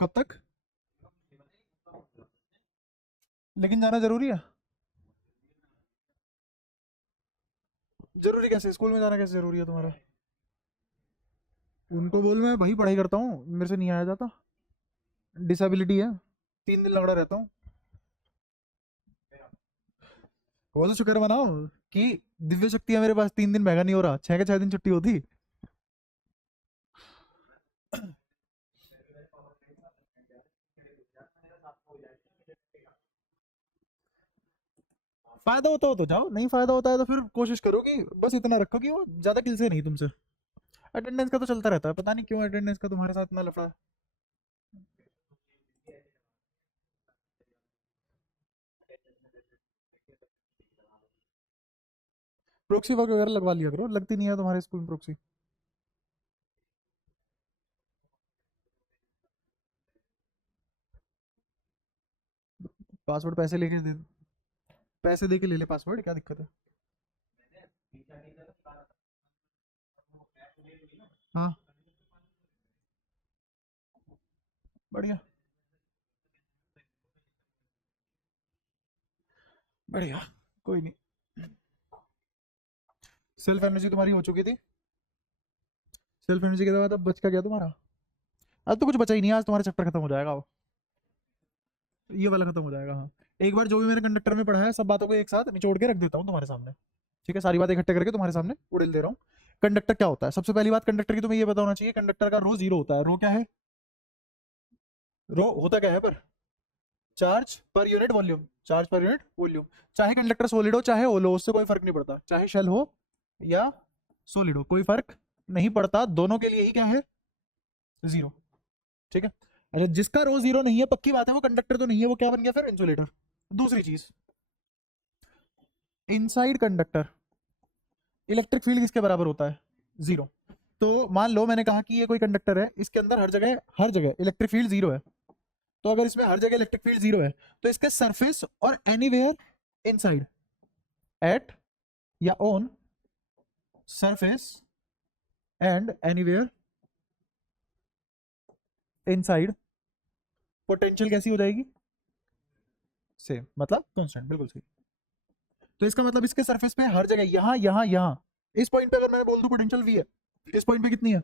कब तक? लेकिन जाना जरूरी है? जरूरी कैसे? स्कूल में जाना कैसे जरूरी है तुम्हारा? उनको बोल मैं वही पढ़ाई करता हूँ, मेरे से नहीं आया जाता, डिसेबिलिटी है, 3 दिन लंगड़ा रहता हूँ। वो तो शुक्र मनाओ कि दिव्य शक्ति है मेरे पास, 3 दिन महंगा नहीं हो रहा, 6 के 6 दिन छुट्टी होती। फायदा होता हो तो जाओ, नहीं फायदा होता है तो फिर कोशिश करो कि बस इतना रखो कि वो ज्यादा किल से नहीं तुमसे। अटेंडेंस का तो चलता रहता है, पता नहीं क्यों अटेंडेंस का तुम्हारे साथ इतना लफड़ा है। प्रोक्सी वगैरह लगवा लिया करो, लगती नहीं है तुम्हारे स्कूल में प्रोक्सी। पासवर्ड पैसे लेके दे, पैसे दे के ले ले पासवर्ड, क्या दिक्कत है? हाँ, बढ़िया, बढ़िया, कोई नहीं। सेल्फ एनर्जी तुम्हारी हो चुकी थी, सेल्फ एनर्जी के बाद अब बच का गया तुम्हारा। अब तो कुछ बचा ही नहीं है, आज तुम्हारा चैप्टर खत्म हो जाएगा वो, ये वाला खत्म हो जाएगा। हाँ, एक बार जो भी मैंने कंडक्टर में पढ़ा है सब बातों को एक साथ निचोड़ के रख देता हूँ तुम्हारे सामने। ठीक है, सारी बातें इकट्ठे करके तुम्हारे सामने उड़ेल दे रहा हूँ। कंडक्टर क्या होता है? सबसे पहली बात कंडक्टर की तुम्हें ये पता होना चाहिए, कंडक्टर का रो जीरो होता है। रो क्या है? रो होता क्या है पर? Charge per unit volume, charge per unit volume. चाहे कंडक्टर सॉलिड हो चाहे होलो, उससे कोई फर्क नहीं पड़ता, चाहे शेल हो या सॉलिड हो, कोई फर्क नहीं पड़ता, दोनों के लिए ही क्या है? जीरो। ठीक है। अच्छा, जिसका रो जीरो नहीं है, पक्की बात है वो कंडक्टर तो नहीं है, वो क्या बन गया फिर? इंसुलेटर। दूसरी चीज, इनसाइड कंडक्टर इलेक्ट्रिक फील्ड किसके बराबर होता है? जीरो। तो मान लो मैंने कहा कि ये कोई कंडक्टर है, इसके अंदर हर जगह इलेक्ट्रिक फील्ड जीरो है। तो अगर इसमें हर जगह इलेक्ट्रिक फील्ड जीरो है, तो इसके सरफेस और एनीवेयर इनसाइड, एट या on surface and anywhere inside, potential कैसी हो जाएगी? सेम, मतलब कांस्टेंट, बिल्कुल सही। तो इसका मतलब इसके सरफेस पे हर जगह, यहाँ यहाँ यहाँ, इस पॉइंट पे अगर मैं बोल दूं पोटेंशियल वी है, इस पॉइंट पे कितनी है?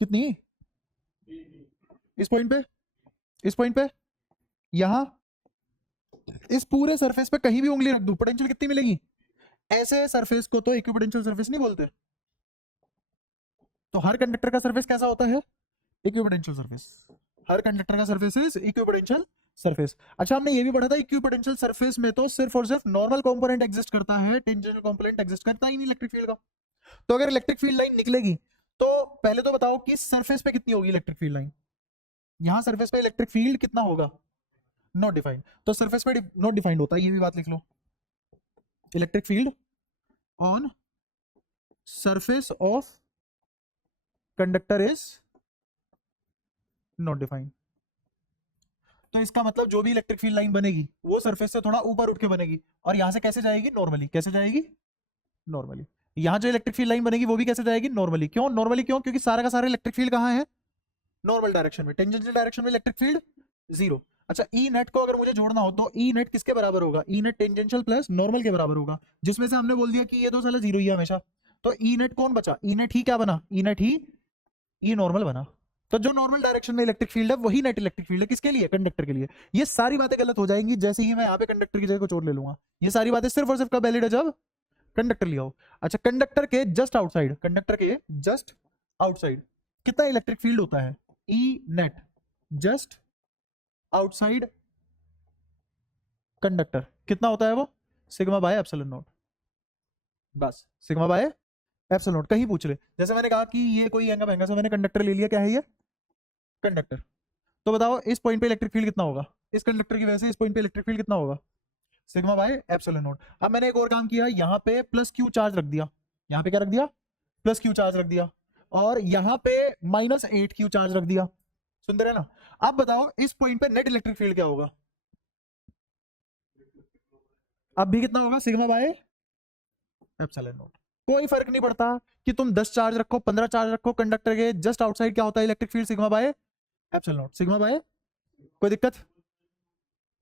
कितनी? इस पॉइंट पे, इस पॉइंट पे, यहाँ, इस पूरे सरफेस पे कहीं भी उंगली रख दूं, पोटेंशियल कितनी मिलेगी? ऐसे सरफेस को तो इक्विपोटेंशियल सरफेस नहीं बोलते। तो हर कंडक्टर का सरफेस कैसा होता है? Equipotential surface. हर कंडक्टर का सरफेस इज इक्विपोटेंशियल सरफेस। अच्छा, हमने ये भी पढ़ा था इक्विपोटेंशियल सरफेस में तो सिर्फ और सिर्फ नॉर्मल कंपोनेंट एग्जिस्ट करता है, टेंजेंशियल कंपोनेंट एग्जिस्ट करता ही नहीं इलेक्ट्रिक फील्ड का। तो अगर इलेक्ट्रिक फील्ड लाइन निकलेगी, तो पहले तो बताओ कि सरफेस पे कितनी होगी इलेक्ट्रिक फील्ड लाइन? यहां सरफेस पे इलेक्ट्रिक फील्ड कितना होगा? Not defined. तो सरफेस पे नॉट डिफाइंड होता है, ये भी बात लिख लो। Electric field on surface of conductor is not defined. तो इसका मतलब जो भी इलेक्ट्रिक फील्ड लाइन बनेगी वो सरफेस से थोड़ा ऊपर उठ के बनेगी, और यहां से कैसे जाएगी? नॉर्मली। कैसे जाएगी? नॉर्मली। यहां जो इलेक्ट्रिक फील्ड लाइन बनेगी वो भी कैसे जाएगी? नॉर्मली। क्यों नॉर्मली? क्यों? क्योंकि सारा का सारा इलेक्ट्रिक फील्ड कहां है? नॉर्मल डायरेक्शन में। टेंजेंशियल डायरेक्शन में इलेक्ट्रिक फील्ड जीरो। अच्छा, ई नेट को अगर मुझे जोड़ना हो तो ई नेट किसके बराबर होगा? E net tangential plus normal के बराबर होगा, जिसमें से हमने बोल दिया कि ये दो साला जीरो ही है हमेशा। तो ई नेट कौन बचा? ई नेट ही क्या बना? ई नेट ही ई नॉर्मल बना। तो जो नॉर्मल डायरेक्शन में इलेक्ट्रिक फील्ड है वही नेट इलेक्ट्रिक फील्ड है। किसके लिए? कंडक्टर के लिए। ये सारी बातें गलत हो जाएंगी जैसे ही मैं यहाँ पे कंडक्टर की जगह कुछ और ले लूंगा। ये सारी बातें सिर्फ और सिर्फ कब वैलिड है? जब कंडक्टर लिया हो। अच्छा, कंडक्टर के जस्ट आउटसाइड, कंडक्टर के जस्ट आउटसाइड कितना इलेक्ट्रिक फील्ड होता है? E net just outside conductor कितना होता है वो? Sigma by epsilon not. बस सिग्मा बाय एप्सिलॉन नॉट। कहीं पूछ ले, जैसे मैंने कहा कि ये कोई महंगा महंगा सा मैंने कंडक्टर ले लिया, क्या है ये? कंडक्टर। तो बताओ इस पॉइंट पे इलेक्ट्रिक फील्ड कितना होगा? इस कंडक्टर की वजह से इस पॉइंट पे इलेक्ट्रिक फील्ड कितना होगा? Sigma by epsilon not. अब मैंने एक और काम किया, यहाँ पे प्लस क्यू चार्ज रख दिया। यहाँ पे क्या रख दिया? प्लस क्यू चार्ज रख दिया। और यहाँ पे -8 क्यू चार्ज रख दिया। सुंदर है ना? अब बताओ इस पॉइंट पे नेट इलेक्ट्रिक फील्ड क्या होगा? अब भी कितना होगा? Sigma by epsilon not. कोई फर्क नहीं पड़ता कि तुम 10 चार्ज रखो 15 चार्ज रखो, कंडक्टर के जस्ट आउटसाइड क्या होता है electric field? Sigma by epsilon not, sigma bye, कोई दिक्कत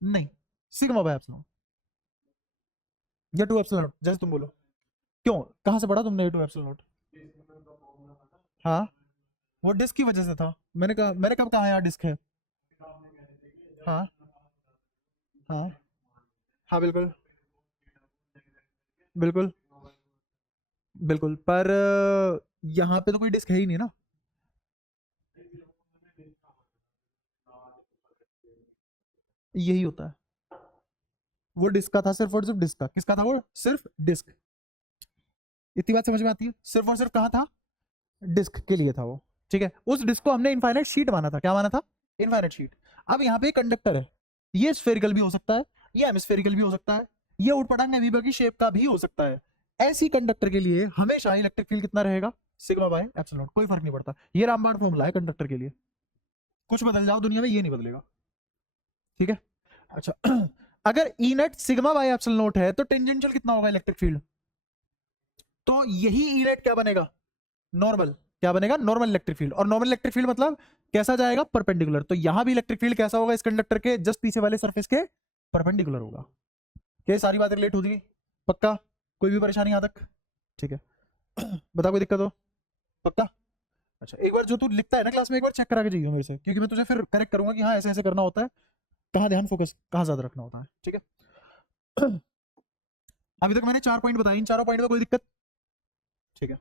नहीं, सिग्मा बाय एप्सिलॉन या 2 एप्सिलॉन नॉट, जैसे तुम बोलो। क्यों, कहाँ से पढ़ा तुमने 2 एप्सिलॉन नॉट? हाँ, वो डिस्क की वजह से था। मैंने कहा, मैंने कब कहा यहाँ डिस्क है? हाँ हाँ हाँ, बिल्कुल बिल्कुल बिल्कुल, पर यहाँ पे तो कोई डिस्क है ही नहीं ना। यही होता है, वो डिस्क का था सिर्फ और सिर्फ डिस्क का। किसका था वो? सिर्फ डिस्क। इतनी बात समझ में आती है? सिर्फ और सिर्फ कहाँ था? डिस्क के लिए था वो। ठीक है, उस डिस्क को हमने इनफाइनाइट शीट माना था। क्या माना था? Infinite sheet. अब यहाँ पे कंडक्टर है, ये स्फेरिकल भी हो सकता है, ये हेमिस्फेरिकल भी हो सकता है, ये ऊटपटांग अमीबा की शेप का भी हो सकता है। ऐसी कंडक्टर के लिए हमेशा इलेक्ट्रिक फील्ड कितना रहेगा? सिग्मा बाय एप्सिलॉन नॉट, कोई फर्क नहीं पड़ता। ये रामबाण फॉर्मूला है कंडक्टर के लिए। कुछ बदल जाओ दुनिया में, ये नहीं बदलेगा। ठीक है, अच्छा अगर E net sigma by epsilon not है तो टेंजेंशियल कितना होगा इलेक्ट्रिक फील्ड? तो यही ई नेट क्या बनेगा? नॉर्मल। क्या बनेगा? Normal electric field. और नॉर्मल इलेक्ट्रिक फील्ड मतलब कैसा जाएगा? परपेंडिकुलर। तो यहां भी इलेक्ट्रिक फील्ड कैसा होगा? इस कंडक्टर के जस्ट पीछे वाले सरफेस के परपेंडिकुलर होगा। ये सारी बातें रिलेट होगी? पक्का? कोई भी परेशानी यहां तक? ठीक है बता, कोई दिक्कत हो? पक्का? अच्छा, एक बार जो तू लिखता है ना क्लास में, एक बार चेक करा के जाइए मेरे से, क्योंकि मैं तुझे फिर करेक्ट करूंगा कि हाँ ऐसे ऐसे करना होता है, कहाँ ध्यान फोकस कहाँ ज्यादा रखना होता है। ठीक है अभी तक मैंने 4 पॉइंट बताए, इन चारों पॉइंट में कोई दिक्कत? ठीक है,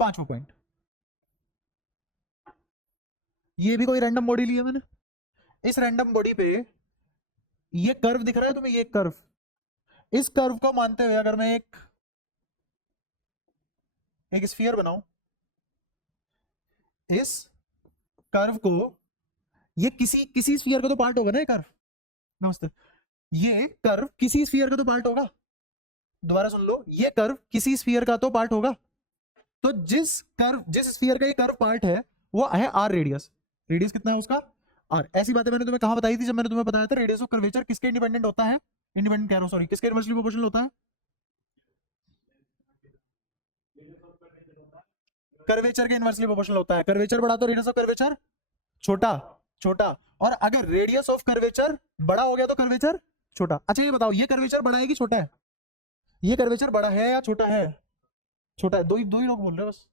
5वां पॉइंट, ये भी कोई रैंडम बॉडी ली है मैंने। इस रैंडम बॉडी पे ये कर्व दिख रहा है तुम्हें? ये कर्व, इस कर्व को मानते हुए अगर मैं एक स्फीयर बनाऊं, इस कर्व को, ये किसी किसी स्फीयर का तो पार्ट होगा ना ये कर्व। नमस्ते, ये कर्व किसी स्फीयर का तो पार्ट होगा। दोबारा सुन लो, ये कर्व किसी स्फीयर का तो पार्ट होगा। तो जिस स्फीयर का ये कर्व पार्ट है वो है आर रेडियस। रेडियस कितना है उसका? आर। ऐसी बातें मैंने तुम्हें कहां बताई थी? जब मैंने तुम्हें बताया था रेडियस ऑफ कर्वेचर किसके इंडिपेंडेंट होता है? इंडिपेंडेंट कह रहा हूं, सॉरी, किसके इनवर्सली प्रोपोर्शनल होता है? कर्वेचर के इनवर्सली प्रोपोर्शनल होता है। कर्वेचर बड़ा तो रेडियस ऑफ कर्वेचर छोटा, छोटा। और अगर रेडियस ऑफ कर्वेचर बड़ा हो गया तो कर्वेचर छोटा। अच्छा ये बताओ, ये कर्वेचर बड़ा है कि छोटा है? ये कर्वेचर बड़ा है या छोटा है? छोटा है। दो ही लोग बोल रहे हो बस,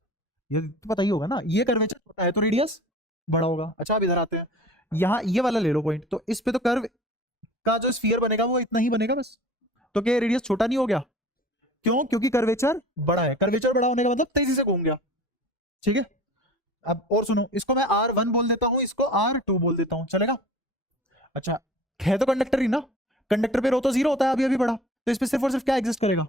ये तो पता ही होगा ना। ये कर्वेचर छोटा है तो रेडियस बड़ा होगा। अच्छा अब इधर आते हैं, यहाँ ये वाला ले लो पॉइंट। तो इस पे तो कर्व का जो स्फीयर बनेगा वो इतना ही बनेगा बस। तो क्या रेडियस छोटा नहीं हो गया? क्यों? क्योंकि कर्वेचर बड़ा है। कर्वेचर बड़ा होने का मतलब तेजी से घूम गया। ठीक है, अब और सुनो, इसको मैं R1 बोल देता हूं, इसको R2 बोल देता हूं, चलेगा? अच्छा, है तो कंडक्टर ही ना, कंडक्टर पे रो तो जीरो होता है, अभी अभी पढ़ा। तो इस पे सिर्फ और सिर्फ क्या एग्जिस्ट करेगा?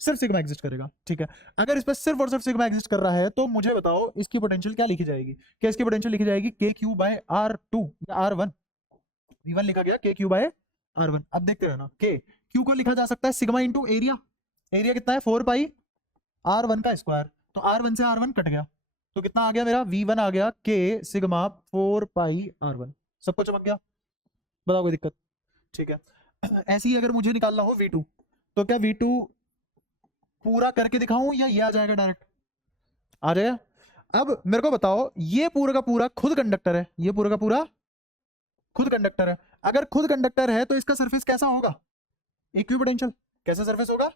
सिर्फ सिग्मा एग्जिस्ट करेगा। ठीक है, अगर इस पे सिर्फ और सिर्फ सिग्मा एग्जिस्ट कर रहा है तो मुझे बताओ इसकी पोटेंशियल क्या लिखी जाएगी? क्या इसकी पोटेंशियल लिखी जाएगी? के क्यू बाय R2 या R1? V1 लिखा गया के क्यू बाय R1। अब देखते रहना, के क्यू को लिखा जा सकता है सिग्मा इंटू एरिया। एरिया कितना है? 4 पाई R1 का स्क्वायर। तो R1 से R1 कट गया, तो कितना आ गया मेरा? V1 आ गया के सिग्मा 4 पाई R1। सबको चमक गया? बताओ कोई दिक्कत? ठीक है ऐसे ही अगर मुझे निकालना हो V2, तो क्या V2 पूरा करके दिखाऊं या ये आ जाएगा डायरेक्ट? आ जाएगा। अब मेरे को बताओ, ये पूरा का पूरा खुद कंडक्टर है, ये पूरा का पूरा खुद कंडक्टर है। अगर खुद कंडक्टर है तो इसका सरफेस कैसा होगा? इक्विपोटेंशियल। कैसा सरफेस होगा?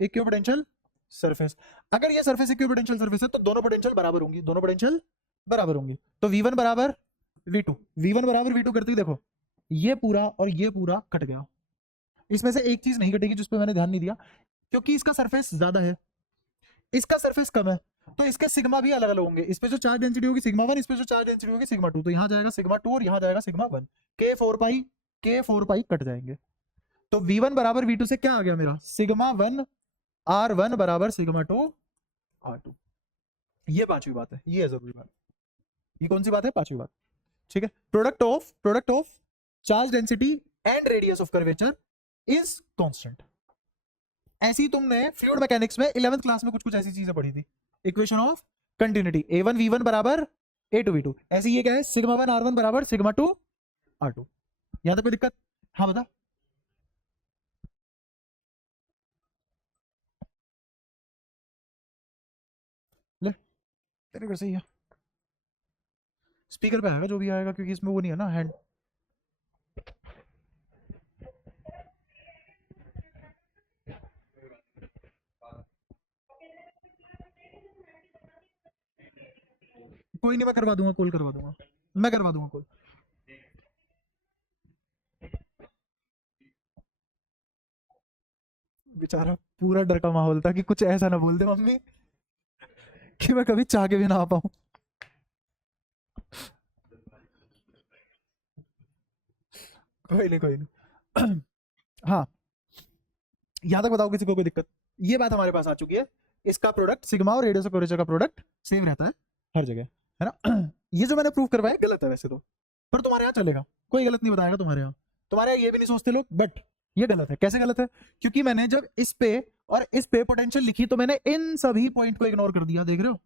Equipotential surface. अगर ये सरफेस इक्विपोटेंशियल सरफेस है तो दोनों पोटेंशियल बराबर होंगी, दोनों पोटेंशियल बराबर होंगी। तो V1 बराबर V2, V1 बराबर V2 करते ही देखो, ये पूरा और ये पूरा कट गया। इसमें से एक चीज नहीं कटेगी जिस पे मैंने ध्यान नहीं दिया, क्योंकि इसका सरफेस ज्यादा है, इसका सरफेस कम है। तो इसके सिग्मा भी अलग अलग होंगे। इस पे जो चार्ज डेंसिटी होगी सिग्मा 1, इस पे जो चार्ज डेंसिटी होगी सिग्मा 2। तो यहाँ जाएगा सिग्मा 2 और यहाँ जाएगा सिग्मा 1। के 4 पाई कट जाएंगे। तो V1 बराबर V2 से क्या आ गया मेरा? सिग्मा 1 R1 बराबर सिग्मा 2 R2। ये पांचवी बात है, ये है जरूरी बात। ये कौन सी बात है? पांचवी बात। ठीक है, product of charge density and radius of curvature is constant. ऐसी तुमने फ्लूइड मैकेनिक्स में 11th क्लास में कुछ कुछ ऐसी चीजें पढ़ी थी। Equation of continuity A1 V1 बराबर A2 V2। ऐसी ये क्या है? सिग्मा 1 R1 बराबर सिग्मा 2 R2। यहां तक कोई दिक्कत? हाँ बता। ले, तेरे घर से ही है। स्पीकर पे आएगा जो भी आएगा, क्योंकि इसमें वो नहीं है ना हैंड। कोई नहीं, मैं करवा दूंगा, कॉल करवा दूंगा, मैं करवा दूंगा कॉल। बेचारा पूरा डर का माहौल था कि कुछ ऐसा ना बोल दे मम्मी कि मैं कभी चाह के भी ना आ पाऊं। कोई नहीं, कोई नहीं। हाँ, यहाँ तक बताओ किसी को कोई दिक्कत? ये बात हमारे पास आ चुकी है, इसका प्रोडक्ट सिग्मा और रेडियस ऑफ कर्वेचर का प्रोडक्ट सेम रहता है हर जगह, है ना। ये जो मैंने प्रूव करवाया गलत है वैसे तो, पर तुम्हारे यहाँ चलेगा, कोई गलत नहीं बताएगा तुम्हारे यहाँ। तुम्हारे यहाँ ये भी नहीं सोचते लोग, बट ये गलत है। कैसे गलत है? क्योंकि मैंने जब इस पे और इस पे पोटेंशियल लिखी तो मैंने इन सभी पॉइंट को इग्नोर कर दिया, देख रहे हो।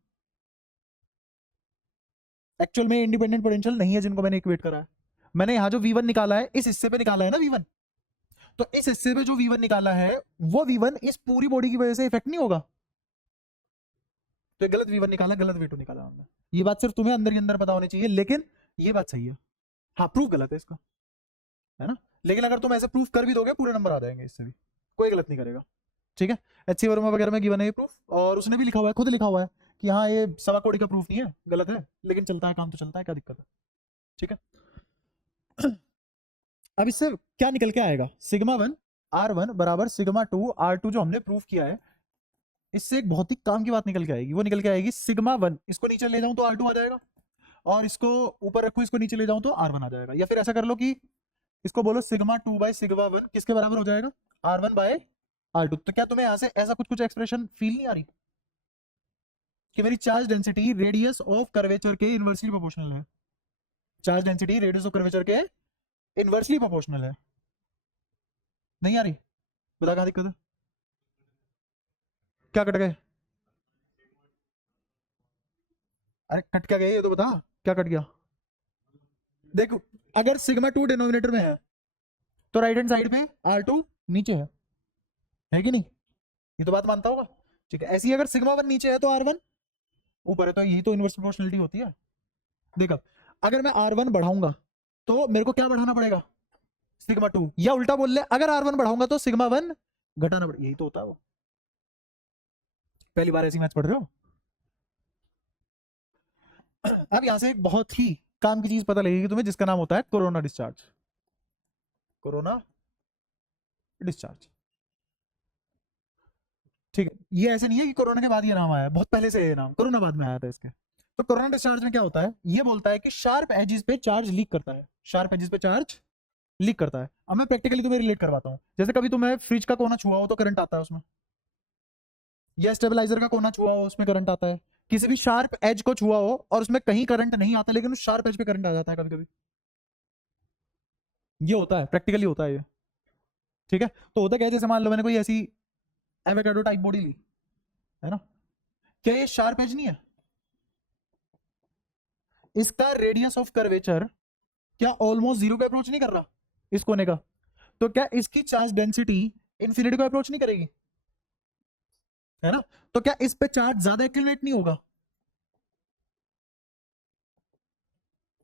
एक्चुअल में इंडिपेंडेंट पोटेंशियल नहीं है जिनको मैंने इक्वेट करा है। मैंने यहाँ जो V1 निकाला है इस हिस्से पे निकाला है ना V1, तो इस हिस्से पे जो V1 निकाला है वो V1 इस पूरी बॉडी की वजह से इफेक्ट नहीं होगा। तो गलत V1 निकाला, गलत V2 निकाला हमने। ये बात सिर्फ तुम्हें अंदर ही अंदर पता होनी चाहिए, लेकिन ये बात सही है। हाँ, प्रूफ गलत है इसका, है ना। लेकिन अगर तुम ऐसे प्रूफ कर भी दोगे पूरे नंबर आ जाएंगे, इससे भी कोई गलत नहीं करेगा। ठीक है, HC वर्मा वगैरह में गिवन है ये प्रूफ, और उसने भी लिखा हुआ है, खुद लिखा हुआ है कि हाँ ये सवा कोड़ी का प्रूफ नहीं है, गलत है, लेकिन चलता है, काम तो चलता है, क्या दिक्कत है। ठीक है। अब इससे क्या निकल के आएगा? सिग्मा 1 R1 बराबर सिग्मा 2 R2 जो हमने प्रूफ किया है, इससे एक बहुत ही काम की बात निकल के आएगी। वो निकल के आएगी सिग्मा 1, इसको नीचे ले जाऊं तो R2 आ जाएगा, और इसको ऊपर रखूं, इसको नीचे ले जाऊं तो R1 आ जाएगा। या फिर ऐसा कर लो कि इसको बोलो सिग्मा 2 बाय सिग्मा 1 किसके बराबर हो जाएगा? R1 bye R2। तो क्या तुम्हें यहाँ से ऐसा कुछ एक्सप्रेशन फील नहीं आ रही कि मेरी charge density radius of curvature के इनवर्सली प्रोपोर्शनल है? Charge density radius of curvature के इनवर्सली प्रोपोर्शनल है। नहीं आ रही? बता कहाँ दिक्कत है? क्या कट गए? अरे कट क्या गया ये तो बता, क्या कट गया? देखो, अगर सिग्मा 2 डिनोमिनेटर में है तो राइट हैंड साइड पे R2 नीचे है कि नहीं? ये तो बात मानता होगा। ठीक है, ऐसी अगर सिग्मा 1 नीचे है तो R1 ऊपर है, तो यही तो इनवर्स प्रोपोर्शनलिटी होती है। देखो, अगर मैं R1 बढ़ाऊंगा तो मेरे को क्या बढ़ाना पड़ेगा? सिग्मा 2, या उल्टा बोल ले, अगर R1 बढ़ाऊंगा तो सिग्मा 1 घटाना पड़ेगा, यही तो होता है। वो पहली बार ऐसी मैच पढ़ रहे हो। अब यहां से एक बहुत ही काम की चीज पता लगेगी तुम्हें, जिसका नाम होता है कोरोना डिस्चार्ज। कोरोना डिस्चार्ज, ठीक है। ये ऐसे नहीं है कि कोरोना के बाद ये नाम आया, बहुत पहले से ये नाम, कोरोना बाद में आया था इसके। तो कोरोना डिस्चार्ज में क्या होता है? ये बोलता है कि शार्प एजेस पे चार्ज लीक करता है, शार्प एजेस पे चार्ज लीक करता है। अब मैं प्रैक्टिकली तुम्हें रिलेट करवाता हूँ। जैसे कभी तुम्हें फ्रिज का कोना छुआ हो तो करंट आता है उसमें, या स्टेबलाइजर का कोना छुआ हो उसमें करंट आता है। किसी भी शार्प एज को छुआ हो और उसमें कहीं करंट नहीं आता, लेकिन उस शार्प एज पे करंट आ जाता है कभी कभी। ये होता है, प्रैक्टिकली होता है ये। ठीक है, तो होता क्या है, जैसे मान लो मैंने कोई ऐसी एवोकाडो टाइप बॉडी ली, है ना, क्या ये शार्प एज नहीं है? इसका रेडियस ऑफ कर्वेचर क्या ऑलमोस्ट जीरो को अप्रोच नहीं कर रहा इस कोने का? तो क्या इसकी चार्ज डेंसिटी इंफिनिटी को अप्रोच नहीं करेगी, है ना? तो क्या इस पे चार्ज ज्यादा एक्यूमुलेट नहीं होगा?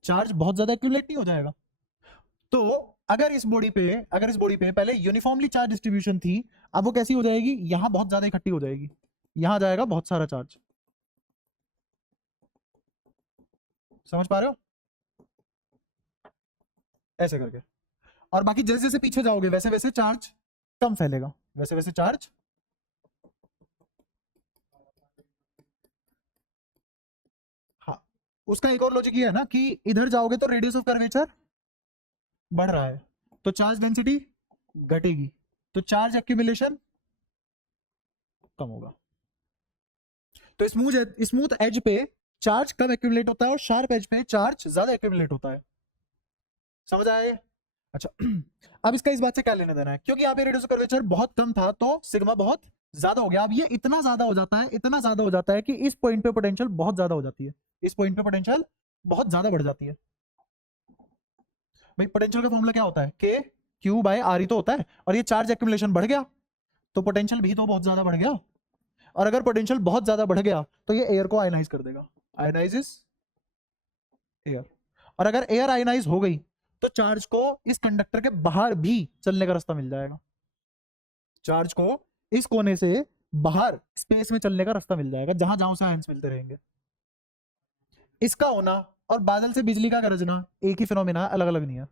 चार्ज बहुत ज्यादा एक्यूमुलेट नहीं हो जाएगा? तो अगर इस बॉडी पे पहले यूनिफॉर्मली चार्ज डिस्ट्रीब्यूशन थी, अब वो कैसी हो जाएगी? यहां बहुत ज्यादा इकट्ठी हो जाएगी, यहां जाएगा बहुत सारा चार्ज। समझ पा रहे हो? ऐसे करके। और बाकी जैसे जैसे पीछे जाओगे वैसे वैसे चार्ज कम फैलेगा, वैसे वैसे चार्ज। हाँ, उसका एक और लॉजिक ये है ना कि इधर जाओगे तो रेडियस ऑफ कर्वेचर बढ़ रहा है, तो चार्ज डेंसिटी घटेगी, तो चार्ज एक्यूमुलेशन कम होगा। तो स्मूथ एज पे चार्ज कम एक्यूमुलेट होता है और शार्प एज पे चार्ज ज्यादा एक्यूमुलेट होता है। समझ आया ये? अच्छा। अब इसका इस बात से क्या लेना देना है? क्योंकि यहाँ पे रेडियस ऑफ कर्वेचर बहुत कम था तो सिग्मा बहुत ज्यादा हो गया। अब ये इतना ज्यादा हो जाता है, इतना ज्यादा हो जाता है कि इस पॉइंट पे पोटेंशियल बहुत ज्यादा हो जाती है, इस पॉइंट पे पोटेंशियल बहुत ज्यादा बढ़ जाती है। भाई पोटेंशियल का फॉर्मूला क्या होता है? के क्यू बाय आर ही तो होता है, और ये चार्ज एक्यूमुलेशन बढ़ गया तो पोटेंशियल भी तो बहुत ज्यादा बढ़ गया, और अगर पोटेंशियल बहुत ज्यादा बढ़ गया तो ये एयर को आयनाइज कर देगा। Ionizes air. और अगर एयर आयनाइज हो गई तो चार्ज को इस कंडक्टर के बाहर भी चलने का रास्ता मिल जाएगा। चार्ज को इस कोने से बाहर स्पेस में चलने का रास्ता मिल जाएगा, जहां जहां से आयंस मिलते रहेंगे। इसका होना और बादल से बिजली का गरजना एक ही फिनोमिना, अलग अलग नहीं है।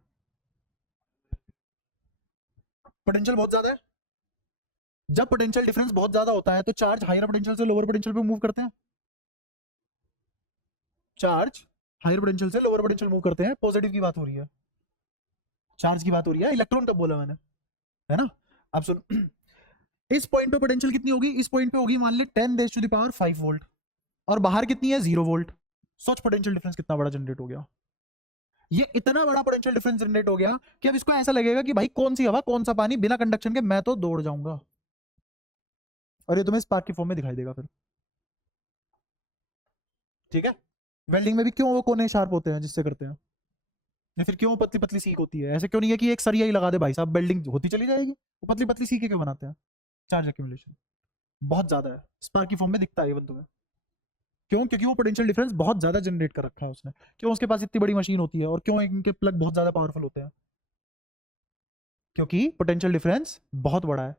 पोटेंशियल बहुत ज्यादा है। जब पोटेंशियल डिफरेंस बहुत ज्यादा होता है तो चार्ज हायर पोटेंशियल से लोअर पोटेंशियल पे मूव करते हैं। चार्ज हायर पोटेंशियल से लोअर पोटेंशियल मूव करते हैं। पॉजिटिव की बात हो रही है, चार्ज की बात हो रही है। इलेक्ट्रॉन कब बोला मैंने, है ना। अब सुन, इस पॉइंट पे पोटेंशियल कितनी होगी, इस पॉइंट पे होगी मान ले 10⁻⁵ वोल्ट, और बाहर कितनी है 0 वोल्ट। सोच पोटेंशियल डिफरेंस कितना बड़ा जनरेट हो गया। ये इतना बड़ा पोटेंशियल डिफरेंस जनरेट हो गया कि अब इसको ऐसा लगेगा कि भाई कौन सी हवा कौन सा पानी, बिना कंडक्शन के मैं तो दौड़ जाऊंगा। और ये तुम्हें स्पार्क की फॉर्म में दिखाई देगा फिर। ठीक है। वेल्डिंग में भी क्यों वो कोने शार्प होते हैं जिससे करते हैं, या फिर क्यों पतली पतली सीख होती है। ऐसे क्यों नहीं है कि एक सरिया ही लगा दे भाई साहब, वेल्डिंग होती चली जाएगी। वो पतली पतली सीखे क्यों बनाते हैं। चार्ज एक्यूमुलेशन बहुत ज्यादा है, स्पार्क की फॉर्म में दिखता है ये तुम्हें। क्यों, क्योंकि वो पोटेंशियल डिफरेंस बहुत ज्यादा जनरेट कर रखा है उसने। क्यों उसके पास इतनी बड़ी मशीन होती है, और क्यों इनके प्लग बहुत ज्यादा पावरफुल होते हैं, क्योंकि पोटेंशियल डिफरेंस बहुत बड़ा है।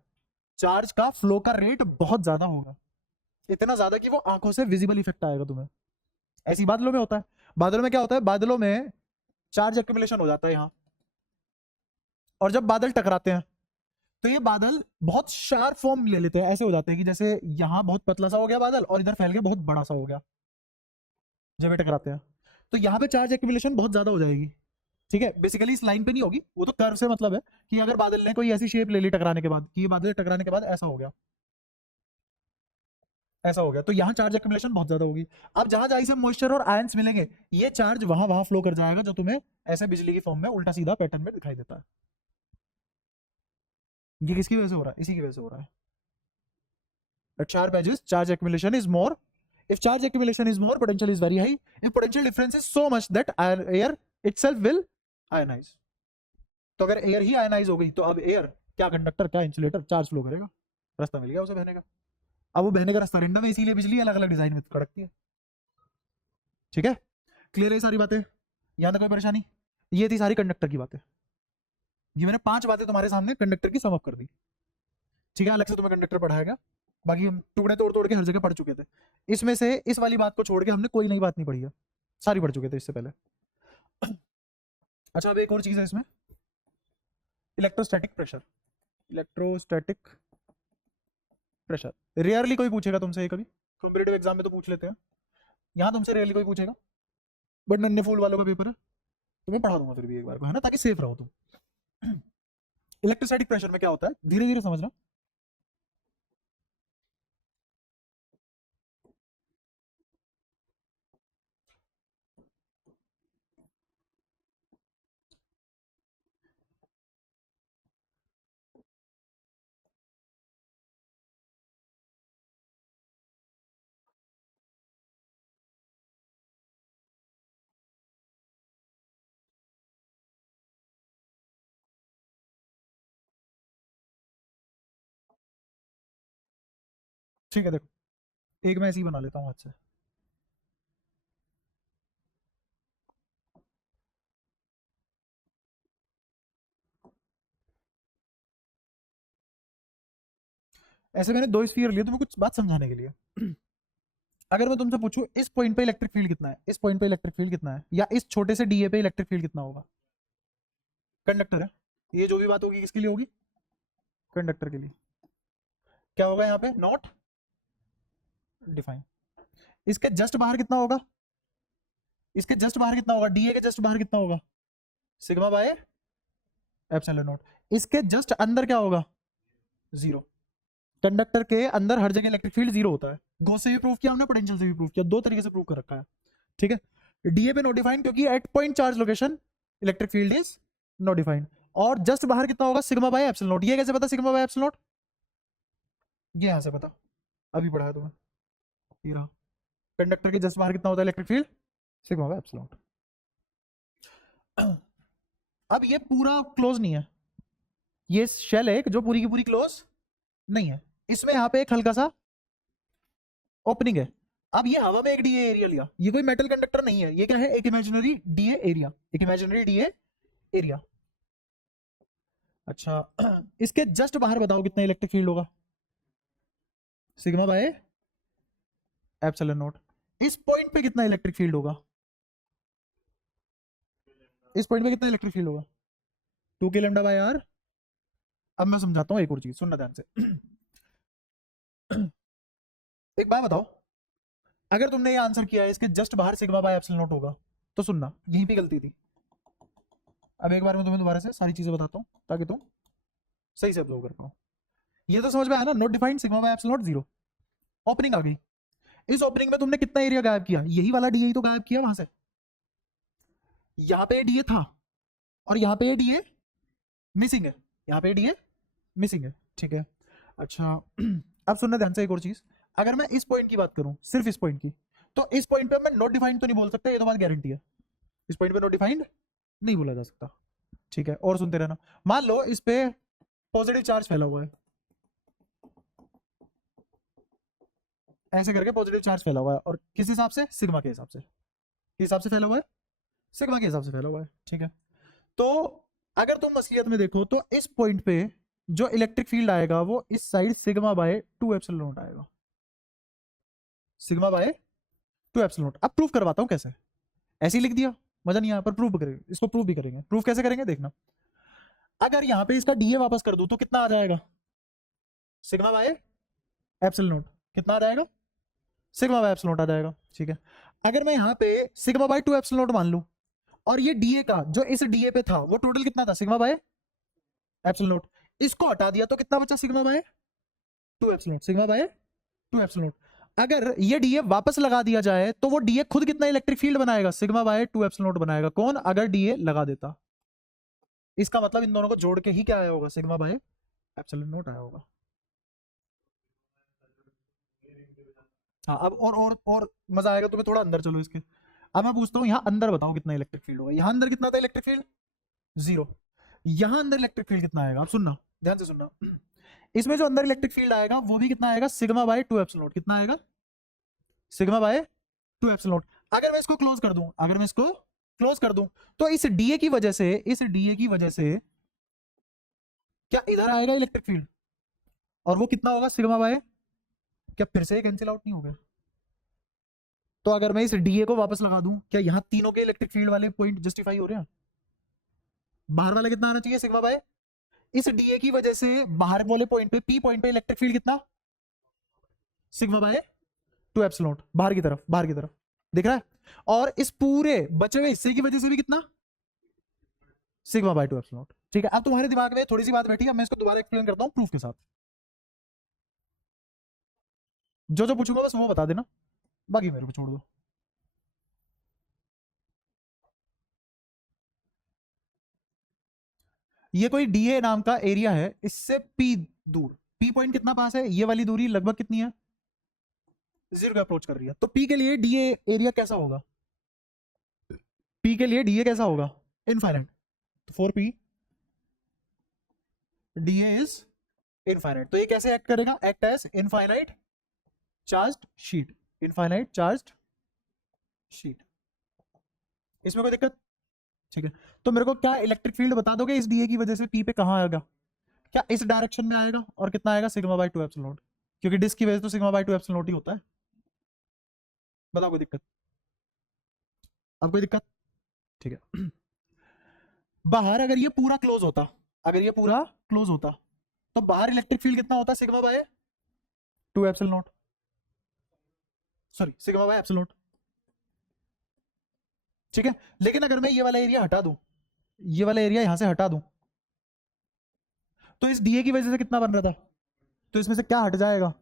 चार्ज का फ्लो का रेट बहुत ज्यादा होगा, इतना ज्यादा कि वो आंखों से विजिबल इफेक्ट आएगा तुम्हें। ऐसी बादलों में होता है। बादलों में क्या होता है, बादलों में चार्ज एक्यूमुलेशन हो जाता है यहाँ, और जब बादल टकराते हैं तो ये बादल बहुत शार्प फॉर्म ले लेते हैं। ऐसे हो जाते हैं कि जैसे यहाँ बहुत पतला सा हो गया बादल, और इधर फैल के बहुत बड़ा सा हो गया जब ये टकराते हैं। तो यहाँ पे चार्ज एक्यूमुलेशन बहुत ज्यादा हो जाएगी। ठीक है, बेसिकली इस लाइन पे नहीं होगी, वो तो कर्व से मतलब है कि अगर बादल ने कोई ऐसी शेप ले ली टकराने के बाद, कि ये बादल टकराने के बाद ऐसा हो गया, ऐसा हो गया, तो यहाँ चार्ज एक्यूमुलेशन बहुत ज्यादा होगी। अब जहां जहां से मॉइस्चर और आयंस मिलेंगे, ये चार्ज वहां वहां फ्लो कर जाएगा, जो तुम्हें ऐसे बिजली की फॉर्म में उल्टा सीधा पैटर्न में दिखाई देता है। ये किसकी वजह से हो रहा है, इसी की वजह से हो रहा है। At sharp edges, charge accumulation is more. If charge accumulation is more, potential is very high. If potential difference is so much that air itself will ionize. तो अगर एयर ही आयनाइज हो गई तो अब एयर क्या कंडक्टर क्या insulator charge flow करेगा, रास्ता मिल गया उसे बहने का। अब वो बहने का रास्ता रेंडम है, इसीलिए बिजली अलग अलग डिजाइन में कड़कती है। ठीक है, क्लियर है सारी बातें, यहाँ तक कोई परेशानी। ये थी सारी कंडक्टर की बातें। ये मैंने 5 बातें तुम्हारे सामने कंडक्टर की समअप कर दी। ठीक है, अलग से तुम्हें कंडक्टर पढ़ाएगा, बाकी हम टुकड़े तोड़ तोड़ के हर जगह पढ़ चुके थे। इसमें से इस वाली बात को छोड़ के हमने कोई नई बात नहीं पढ़ी है, सारी पढ़ चुके थे इससे पहले। अच्छा, अब एक और चीज है इसमें, electrostatic pressure. Electrostatic pressure rarely कोई पूछेगा तुमसे, ये कभी कॉम्पिटिटिव एग्जाम में तो पूछ लेते हैं, यहाँ तुमसे रेयरली कोई पूछेगा। बट नन्हे फूल वालों का पेपर है, तुम्हें पढ़ा दूंगा फिर भी एक बार को, है ना, ताकि सेफ रहो तुम। इलेक्ट्रोस्टैटिक प्रेशर में क्या होता है, धीरे धीरे समझना। ठीक है, देखो एक मैं ऐसे ही बना लेता हूँ हाथ से। ऐसे मैंने 2 स्फीयर लिए तुम्हें कुछ बात समझाने के लिए। अगर मैं तुमसे पूछूं इस पॉइंट पे इलेक्ट्रिक फील्ड कितना है, इस पॉइंट पे इलेक्ट्रिक फील्ड कितना है, या इस छोटे से डीए पे इलेक्ट्रिक फील्ड कितना होगा। कंडक्टर है, ये जो भी बात होगी किसके लिए होगी, कंडक्टर के लिए। क्या होगा यहाँ पे, नॉट डिफाइन। इसके जस्ट बाहर कितना होगा, इसके जस्ट बाहर कितना होगा, डीए के जस्ट बाहर कितना होगा, सिग्मा बाय एप्सिलॉन नॉट। इसके जस्ट अंदर क्या होगा, 0। कंडक्टर के अंदर हर जगह इलेक्ट्रिक फील्ड 0 होता है। गॉस से भी प्रूव किया हमने, पोटेंशियल से भी प्रूव किया, 2 तरीके से प्रूव कर रखा है। ठीक है, डीए पे नॉट डिफाइंड, क्योंकि at point charge location electric field is not defined. और जस्ट बाहर कितना होगा, सिग्मा बाय एप्सिलॉन नॉट। ये कैसे पता सिग्मा बाय एप्सिलॉन नॉट, ये यहां से पता, अभी पढ़ा है तुम्हें, ये रहा। कंडक्टर के जस्ट बाहर कितना होता है electric field, sigma by epsilon not. अब ये पूरा क्लोज नहीं है, ये शेल है जो पूरी की पूरी क्लोज नहीं है, इसमें यहाँ पे एक हल्का सा ओपनिंग है। अब ये हवा में एक डीए एरिया लिया, ये कोई मेटल कंडक्टर नहीं है, ये क्या है, एक इमेजिनरी डीए एरिया, एक इमेजिनरी डीए एरिया। अच्छा इसके जस्ट बाहर बताओ कितना इलेक्ट्रिक फील्ड होगा, सिग्मा बाय एप्सिलॉन नॉट। इस पॉइंट पे कितना इलेक्ट्रिक फील्ड होगा, इस पॉइंट पे कितना इलेक्ट्रिक फील्ड होगा, 2 k लैम्डा बाय आर। अब मैं समझाता हूँ एक और चीज, सुनना ध्यान से एक बात बताओ, अगर तुमने ये आंसर किया है इसके जस्ट बाहर सिग्मा बाय एप्सिलॉन नॉट होगा, तो सुनना यहीं पे गलती थी। अब एक बार मैं तुम्हें दोबारा से सारी चीजें बताता हूँ ताकि तुम सही से ऑब्जर्व कर पाओ। ये तो समझ में आया ना, not defined sigma by epsilon not 0, opening आ गई। इस ओपनिंग में तुमने कितना एरिया गायब किया, यही वाला डीए तो गायब किया वहां से, यहाँ पे डीए था और यहाँ पे डीए मिसिंग है, यहाँ पे डीए मिसिंग है, ठीक है। अच्छा अब सुनना ध्यान से एक और चीज, अगर मैं इस पॉइंट की बात करूं, सिर्फ इस पॉइंट की, तो इस पॉइंट पे मैं नॉट डिफाइंड तो नहीं बोल सकता, ये तो बात गारंटी है, इस पॉइंट पे नॉट डिफाइंड नहीं बोला जा सकता, ठीक है। और सुनते रहना, मान लो इस पे पॉजिटिव चार्ज फैला हुआ है, ऐसे करके पॉजिटिव चार्ज फैला हुआ है, और किस हिसाब से, सिग्मा के हिसाब से, किस हिसाब से फैला हुआ है, सिग्मा के हिसाब से फैला हुआ है, ठीक है। तो अगर तुम असलियत में देखो तो इस पॉइंट पे जो इलेक्ट्रिक फील्ड आएगा वो इस side sigma bye 2 epsilon not आएगा, सिग्मा बाय 2 एप्सिलॉन नॉट। अब प्रूफ करवाता हूं कैसे, ऐसे ही लिख दिया मजा नहीं आया, पर प्रूफ करेंगे, इसको प्रूफ भी करेंगे। प्रूफ कैसे करेंगे देखना, अगर यहां पे इसका डीए वापस कर दूं तो कितना आ जाएगा, सिग्मा बाय एप्सिलॉन नॉट, कितना आ जाएगा, सिग्मा बाय एप्सिलॉन नॉट आ जाएगा, ठीक है। अगर मैं यहां पे सिग्मा बाय 2 एप्सिलॉन नॉट मान लूं, और ये डीए का जो इस डीए पे था वो टोटल कितना था, सिग्मा बाय एप्सिलॉन नॉट, इसको हटा दिया तो कितना बचा, sigma bye 2 epsilon not, sigma bye 2 epsilon not. अगर ये डीए वापस लगा दिया जाए तो वो डीए खुद कितना इलेक्ट्रिक फील्ड बनाएगा, सिग्मा बाय 2 एप्सिलॉन नॉट बनाएगा, कौन, अगर डीए लगा देता। इसका मतलब इन दोनों को जोड़ के ही क्या आया होगा, सिग्मा बाय एप्सिलॉन नॉट आया होगा। हाँ अब और मजा आएगा तुम्हें, थोड़ा अंदर चलो इसके। अब मैं पूछता हूँ यहाँ अंदर बताओ कितना इलेक्ट्रिक फील्ड होगा, यहाँ अंदर कितना था इलेक्ट्रिक फील्ड, 0। यहाँ अंदर इलेक्ट्रिक फील्ड कितना आएगा, अब सुनना ध्यान से सुनना, इसमें जो अंदर इलेक्ट्रिक फील्ड आएगा वो भी कितना आएगा, सिग्मा बाय 2 एप्सिलॉन नॉट, कितना आएगा, सिग्मा बाय 2 एप्सिलॉन नॉट। अगर मैं इसको क्लोज कर दूं, अगर मैं इसको क्लोज कर दूं, तो इस डीए की वजह से, इस डीए की वजह से क्या इधर आएगा इलेक्ट्रिक फील्ड, और वो कितना होगा, सिग्मा बाय, क्या फिर से कैंसिल आउट नहीं हो गया, तो अगर मैं इस डीए को वापस लगा दूं, क्या यहाँ तीनों के इलेक्ट्रिक फील्ड वाले पॉइंट जस्टिफाई हो रहे हैं, बाहर वाला कितना आना चाहिए, सिग्मा बाय, इस डीए की वजह से बाहर वाले पॉइंट पे, पी पॉइंट पे इलेक्ट्रिक फील्ड कितना, सिग्मा बाय 2 एप्सिलॉन नॉट, बाहर की तरफ, बाहर की तरफ दिख रहा है, और इस पूरे बचे हुए हिस्से की वजह से भी कितना, सिग्मा बाय 2 एप्सिलॉन नॉट, ठीक है। अब तुम्हारे दिमाग में थोड़ी सी बात बैठी है, मैं इसको दोबारा एक्सप्लेन करता हूँ प्रूफ के साथ, जो जो पूछूंगा बस वो बता देना, बाकी मेरे को छोड़ दो। ये कोई डीए नाम का एरिया है, इससे पी दूर, पी पॉइंट कितना पास है, ये वाली दूरी लगभग कितनी है, 0 को अप्रोच कर रही है, तो पी के लिए डीए एरिया कैसा होगा, पी के लिए डीए कैसा होगा, इनफाइनाइट, तो 4p डीए इज इनफाइनाइट, तो ये कैसे एक्ट करेगा, act as infinite charged sheet, infinite charged sheet, इसमें कोई दिक्कत, ठीक है। तो मेरे को क्या इलेक्ट्रिक फील्ड बता दोगे इस डीए की वजह से पी पे कहाँ आएगा, क्या इस डायरेक्शन में आएगा, और कितना आएगा, सिग्मा बाय 2 एप्सिलॉन नॉट, क्योंकि डिस्क की वजह से तो सिग्मा बाय 2 एप्सिलॉन नॉट ही होता है, बताओ कोई दिक्कत, अब कोई दिक्कत, ठीक है। बाहर अगर ये पूरा क्लोज होता, अगर ये पूरा क्लोज होता, तो बाहर इलेक्ट्रिक फील्ड कितना होता, sigma bye 2 epsilon not, sorry sigma by epsilon not, ठीक है। लेकिन अगर मैं ये वाला एरिया हटा दूं, ये वाला एरिया यहां से हटा दूं, तो इस डीए की वजह से कितना बन रहा था, तो इसमें से क्या हट जाएगा,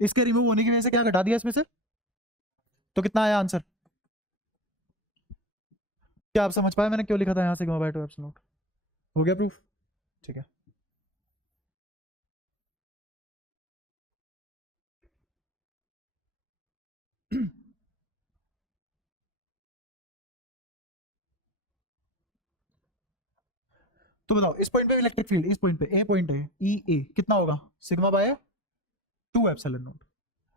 इसके रिमूव होने की वजह से क्या घटा दिया इसमें से, तो कितना आया आंसर, क्या आप समझ पाए मैंने क्यों लिखा था यहाँ सिग्मा बाय 2 एप्सिलॉन नॉट, हो गया प्रूफ, ठीक है। तो बताओ इस पॉइंट पे इलेक्ट्रिक फील्ड, इस पॉइंट पे ए पॉइंट है ई ए, कितना होगा सिग्मा बाय 2 एप्सिलॉन नॉट।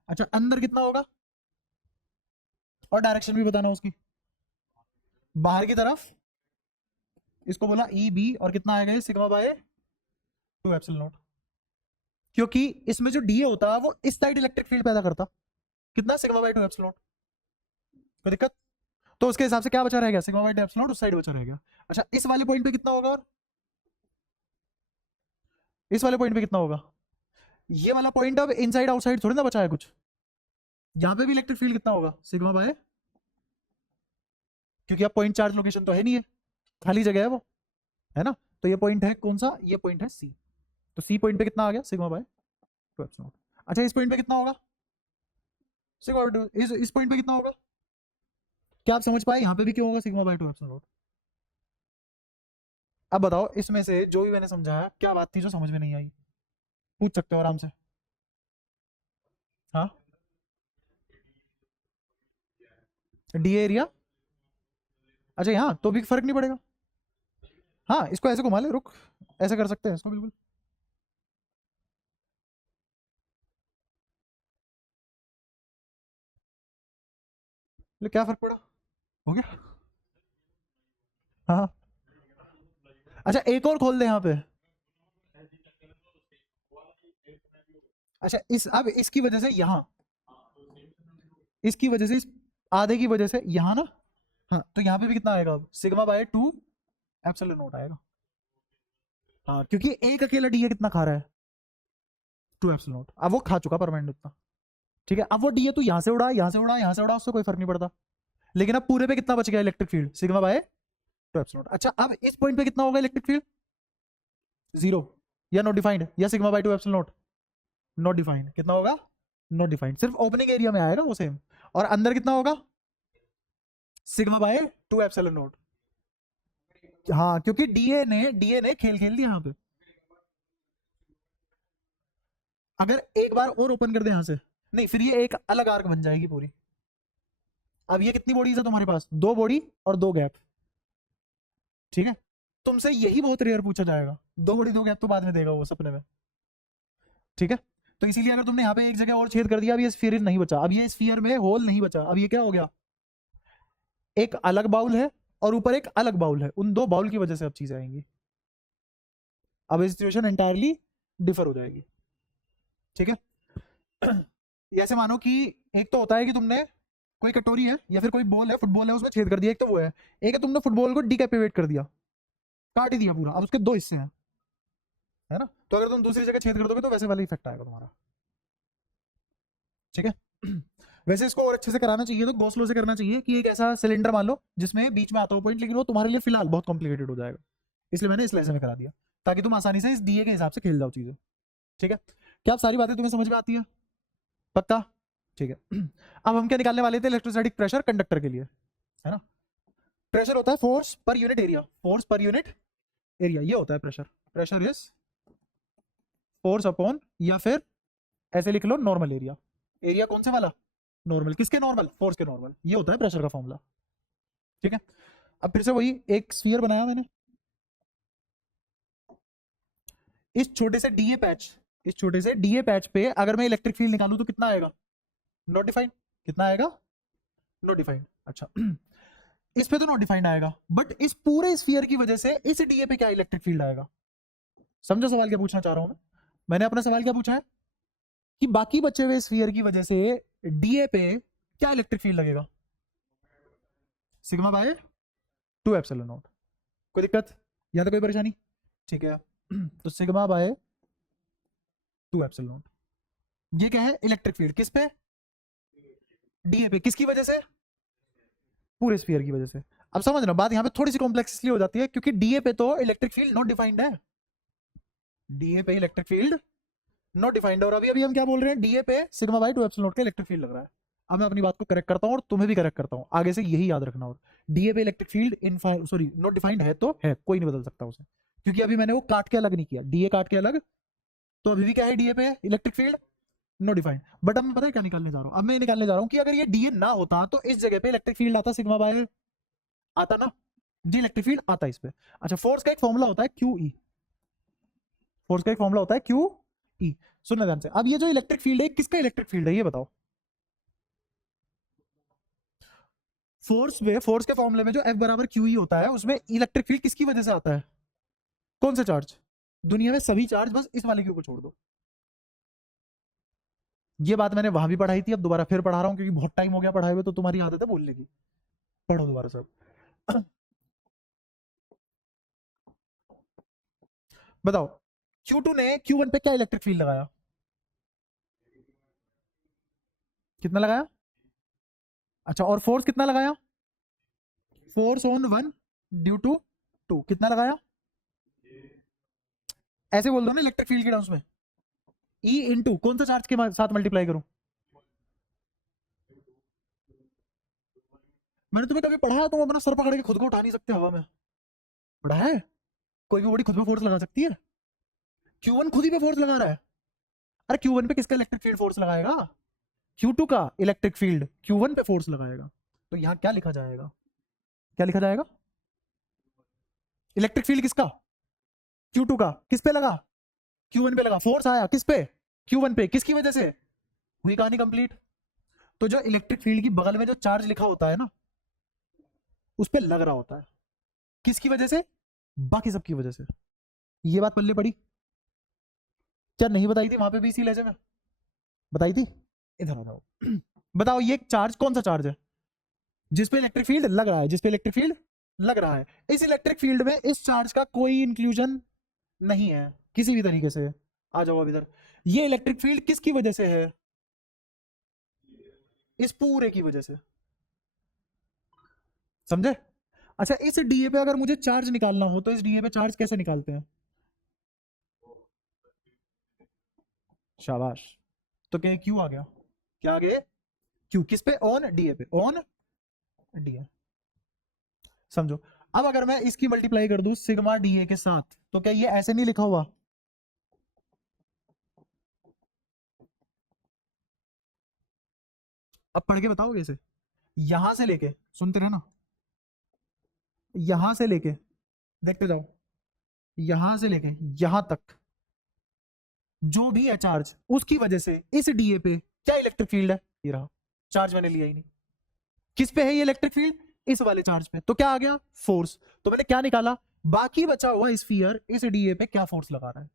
अच्छा अंदर कितना होगा, और डायरेक्शन भी बताना उसकी, बाहर की तरफ, इसको बोला ई बी, और कितना आएगा ये सिग्मा बाय 2 एप्सिलॉन नॉट। क्योंकि इसमें जो डी होता है वो इस साइड इलेक्ट्रिक फील्ड पैदा करता, कितना सिग्मा बाय 2 एप्सिलॉन नॉट। कोई दिक्कत, तो उसके हिसाब से क्या बचा रहेगा, सिग्मा बाय 2 एप्सिलॉन नॉट उस साइड बचा रहेगा। अच्छा इस वाले पॉइंट पे कितना होगा, और इस वाले पॉइंट पे कितना होगा, ये वाला पॉइंट अब इनसाइड आउटसाइड थोड़ी ना बचा है कुछ, यहां पे भी इलेक्ट्रिक फील्ड कितना होगा सिग्मा बाय, क्योंकि अब पॉइंट चार्ज लोकेशन तो है नहीं है, खाली जगह है वो, है ना। तो ये पॉइंट है कौन सा, ये पॉइंट है सी, तो सी पॉइंट पे कितना आ गया सिग्मा बाय 2 एप्सिलॉन नॉट। अच्छा इस पॉइंट पे कितना होगा सिग्मा बाय 2, इस पॉइंट पे कितना होगा, क्या आप समझ पाए यहाँ पे भी क्यों होगा सिग्मा बाय 2 एप्सिलॉन नॉट। अब बताओ इसमें से जो भी मैंने समझाया क्या बात थी जो समझ में नहीं आई, पूछ सकते हो आराम से। हाँ डी एरिया, अच्छा यहाँ तो भी फर्क नहीं पड़ेगा, हाँ इसको ऐसे घुमा ले, रुक ऐसे कर सकते हैं इसको बिल्कुल, ले क्या फर्क पड़ा, हो गया। हाँ अच्छा एक और खोल दे यहाँ पे, अच्छा इस अब इसकी वजह से यहाँ, इसकी वजह से इस आधे की वजह से यहाँ ना, हाँ तो यहाँ पे भी कितना आएगा अब सिग्मा बाय 2 एप्सिलॉन नॉट आएगा। हाँ क्योंकि एक अकेला डी कितना खा रहा है 2 एप्सिलॉन नॉट, अब वो खा चुका परमानेंट उतना, ठीक है। अब वो डी तू यहाँ से उड़ा, यहाँ से उड़ा, यहाँ से उड़ा, उससे कोई फर्क नहीं पड़ता, लेकिन अब पूरे पे कितना बच गया electric field sigma bye 2 epsilon not. अच्छा अब इस पॉइंट पे कितना होगा इलेक्ट्रिक फील्ड, जीरो या नॉट डिफाइंड, या sigma bye 2 epsilon not not defined, कितना होगा नॉट डिफाइंड, सिर्फ ओपनिंग एरिया में आएगा वो सेम, और अंदर कितना होगा सिग्मा बाय 2 एप्सिलॉन नॉट। हाँ क्योंकि डीए ने खेल खेल दिया यहाँ पे, अगर एक बार और ओपन कर दे यहाँ से, नहीं फिर ये एक अलग आर्क बन जाएगी पूरी। अब ये कितनी बॉडीज है तुम्हारे पास, 2 बॉडी और 2 गैप, ठीक है। तुमसे यही बहुत रेयर पूछा जाएगा, 2 बॉडी 2 गैप तो बाद में देगा वो सपने में, ठीक है। तो इसीलिए अगर तुमने यहाँ पे एक जगह और छेद कर दिया, अब ये स्फीयर नहीं बचा, अब ये स्फीयर में होल नहीं बचा, अब ये क्या हो गया, एक अलग बाउल है और ऊपर एक अलग बाउल है, उन 2 बाउल की वजह से अब चीजें आएंगी, अब सिचुएशन एंटायरली डिफर हो जाएगी, ठीक है। ऐसे मानो कि एक तो होता है कि तुमने कोई कटोरी है या फिर कोई बॉल है, फुटबॉल है, उसमें छेद कर दिया, एक तो वो है, एक है तुमने फुटबॉल को डिकैपिवेट कर दिया, काट ही दिया पूरा, अब उसके 2 हिस्से हैं, है ना। तो अगर तुम दूसरी जगह छेद कर दोगे तो वैसे वाला इफेक्ट आएगा तुम्हारा, ठीक है। वैसे इसको और अच्छे से कराना चाहिए तो गॉस लॉ से करना चाहिए, कि एक ऐसा सिलेंडर मान लो जिसमें बीच में आता हो पॉइंट, लेकिन वो तुम्हारे लिए फिलहाल बहुत कॉम्प्लिकेटेड हो जाएगा, इसलिए मैंने इस लेसन में करा दिया, ताकि तुम आसानी से इस डीए के हिसाब से खेल जाओ चीजें, ठीक है। क्या आप सारी बातें तुम्हें समझ में आती है, पक्का, ठीक है। अब हम क्या निकालने वाले थे, इलेक्ट्रोस्टैटिक प्रेशर कंडक्टर के लिए, है ना। प्रेशर होता है force per unit area, force per unit area ये होता है pressure, pressure is force upon, या फिर ऐसे लिख लो नॉर्मल एरिया, एरिया कौन से वाला, नॉर्मल, किसके नॉर्मल, फोर्स के नॉर्मल, ये होता है प्रेशर का फॉर्मूला, ठीक है। अब फिर से वही एक स्फीयर बनाया मैंने, इस छोटे से डीए पैच, इस छोटे से डीए पैच पे अगर मैं इलेक्ट्रिक फील्ड निकालूं तो कितना आएगा, नॉट डिफाइंड, कितना आएगा नॉट डिफाइंड। अच्छा इस पे तो नॉट डिफाइंड आएगा, बट इस पूरे स्फीयर की वजह से इस डीए पे क्या इलेक्ट्रिक फील्ड आएगा, समझो सवाल क्या पूछना चाह रहा हूं मैं, मैंने अपना सवाल क्या पूछा है कि बाकी बचे हुए स्फीयर की वजह से डीए पे क्या इलेक्ट्रिक फील्ड लगेगा, सिग्मा बाय 2 एप्सिलॉन नॉट। कोई दिक्कत, या तो कोई परेशानी, ठीक है। तो सिग्मा बाय 2 एप्सिलॉन नॉट, ये क्या है इलेक्ट्रिक फील्ड, किस पे, डीए पे, किसकी वजह से, पूरे स्फीयर की वजह से। अब समझना बात यहाँ पे थोड़ी सी कॉम्प्लेक्स इसलिए हो जाती है क्योंकि डीए पे तो इलेक्ट्रिक फील्ड नॉट डिफाइंड है, डीए पे इलेक्ट्रिक फील्ड नॉट डिफाइंड, और अभी अभी हम क्या बोल रहे हैं, डीए पे सिग्मा बाय 2 एप्सिलॉन नॉट का इलेक्ट्रिक फील्ड लग रहा है। अब मैं अपनी बात को करेक्ट करता हूँ और तुम्हें भी करेक्ट करता हूँ, आगे से यही याद रखना, और डीए पे electric field sorry not defined है तो है, कोई नहीं बदल सकता उसे, क्योंकि अभी मैंने वो काट के अलग नहीं किया, डीए काट के अलग, तो अभी भी क्या है डीए पे electric field no defined. But अब मैं पता है क्या निकालने जा रहा हूँ, अब मैं निकालने जा रहा हूँ कि अगर ये डीए ना होता तो इस जगह पे इलेक्ट्रिक फील्ड आता सिग्मा बाय, आता ना, जी इलेक्ट्रिक फील्ड आता है इस पे। अच्छा फोर्स का एक फॉर्मूला होता है क्यू ई, फोर्स का एक फॉर्मूला होता है क्यू ई। सुनना ध्यान से, अब ये जो इलेक्ट्रिक फील्ड है किसका इलेक्ट्रिक फील्ड है ये बताओ। फोर्स के फॉर्मूले में जो F बराबर क्यू ई होता है उसमें इलेक्ट्रिक फील्ड किसकी वजह से आता है, कौन सा चार्ज, दुनिया में सभी चार्ज, बस इस वाले के ऊपर छोड़ दो। ये बात मैंने वहां भी पढ़ाई थी, अब दोबारा फिर पढ़ा रहा हूँ क्योंकि बहुत टाइम हो गया पढ़ाए हुए, तो तुम्हारी आदत है बोलने की। पढ़ो दोबारा सब। बताओ Q2 ने Q1 पे क्या इलेक्ट्रिक फील्ड लगाया, कितना लगाया। अच्छा और फोर्स कितना लगाया, force on one due to two, कितना लगाया। ऐसे बोल दो ना इलेक्ट्रिक फील्ड के टर्म्स में, E इंटू कौन सा चार्ज के साथ मल्टीप्लाई करूं। मैंने तुम्हें कभी पढ़ाया, तुम अपना सर पकड़ के खुद को उठा नहीं सकते हवा में, पढ़ा है। कोई भी बॉडी खुद पे फोर्स लगा सकती है, Q1 खुद ही पे फोर्स लगा रहा है। अरे Q1 पे किसका इलेक्ट्रिक फील्ड फोर्स लगाएगा, Q2 का इलेक्ट्रिक फील्ड Q1 पे फोर्स लगाएगा। तो यहां क्या लिखा जाएगा, क्या लिखा जाएगा, इलेक्ट्रिक फील्ड किसका, Q2 का, किस पे लगा, Q1 पे लगा, फोर्स आया किस पे, Q1 पे, किसकी वजह से, हुई कहानी कंप्लीट। तो जो इलेक्ट्रिक फील्ड की बगल में जो चार्ज लिखा होता है ना उस पे लग रहा होता है, किसकी वजह से, बाकी सबकी वजह से। ये बात पल्ले पड़ी क्या, नहीं बताई थी वहां पे भी इसी लहजे में बताई थी। इधर आ जाओ। बताओ ये चार्ज कौन सा चार्ज है जिसपे इलेक्ट्रिक फील्ड लग रहा है, जिसपे इलेक्ट्रिक फील्ड लग रहा है। इस इलेक्ट्रिक फील्ड में इस चार्ज का कोई इंक्लूजन नहीं है किसी भी तरीके से। आ जाओ अब इधर, ये इलेक्ट्रिक फील्ड किसकी वजह से है, इस पूरे की वजह से, समझे। अच्छा इस डीए पे अगर मुझे चार्ज निकालना हो तो इस डीए पे चार्ज कैसे निकालते हैं, शाबाश। तो क्या क्यू आ गया, क्या आ गया, क्यू किस पे, ऑन डीए पे, ऑन डीए। समझो अब अगर मैं इसकी मल्टीप्लाई कर दूं सिग्मा डीए के साथ तो क्या ये ऐसे नहीं लिखा हुआ, अब पढ़ के बताओगे इसे, यहां से लेके, सुनते रहना, यहां से लेके, देखते जाओ, यहां से लेके यहां तक जो भी है चार्ज उसकी वजह से इस डीए पे क्या इलेक्ट्रिक फील्ड है, ये रहा, चार्ज मैंने लिया ही नहीं, किस पे है ये इलेक्ट्रिक फील्ड, इस वाले चार्ज पे, तो क्या आ गया फोर्स। तो मैंने क्या निकाला, बाकी बचा हुआ स्फीयर इस डीए पे क्या फोर्स लगा रहा है।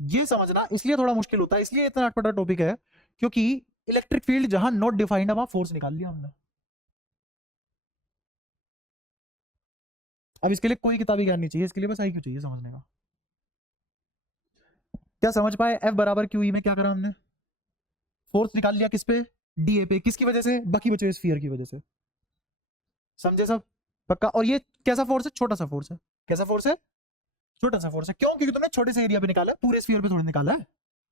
ये समझना इसलिए थोड़ा मुश्किल होता है, इसलिए इतना अटपटा टॉपिक है क्योंकि इलेक्ट्रिक फील्ड जहां नॉट डिफाइंड है वहां फोर्स निकाल लिया हमने। अब इसके लिए कोई किताबी ज्ञान नहीं चाहिए, इसके लिए बस आईक्यू चाहिए समझने का। क्या समझ पाए, F बराबर क्यू ई में क्या करा हमने, फोर्स निकाल लिया किस पे, डीए पे, किसकी वजह से, बाकी बचे स्फीयर की वजह से। समझे सब, पक्का। और ये कैसा फोर्स है, छोटा सा फोर्स है, कैसा फोर्स है, छोटा सा फोर्स है। क्यों, क्योंकि तुमने छोटे से एरिया पे निकाला है, पूरे स्फीयर पे थोड़ी निकाला है,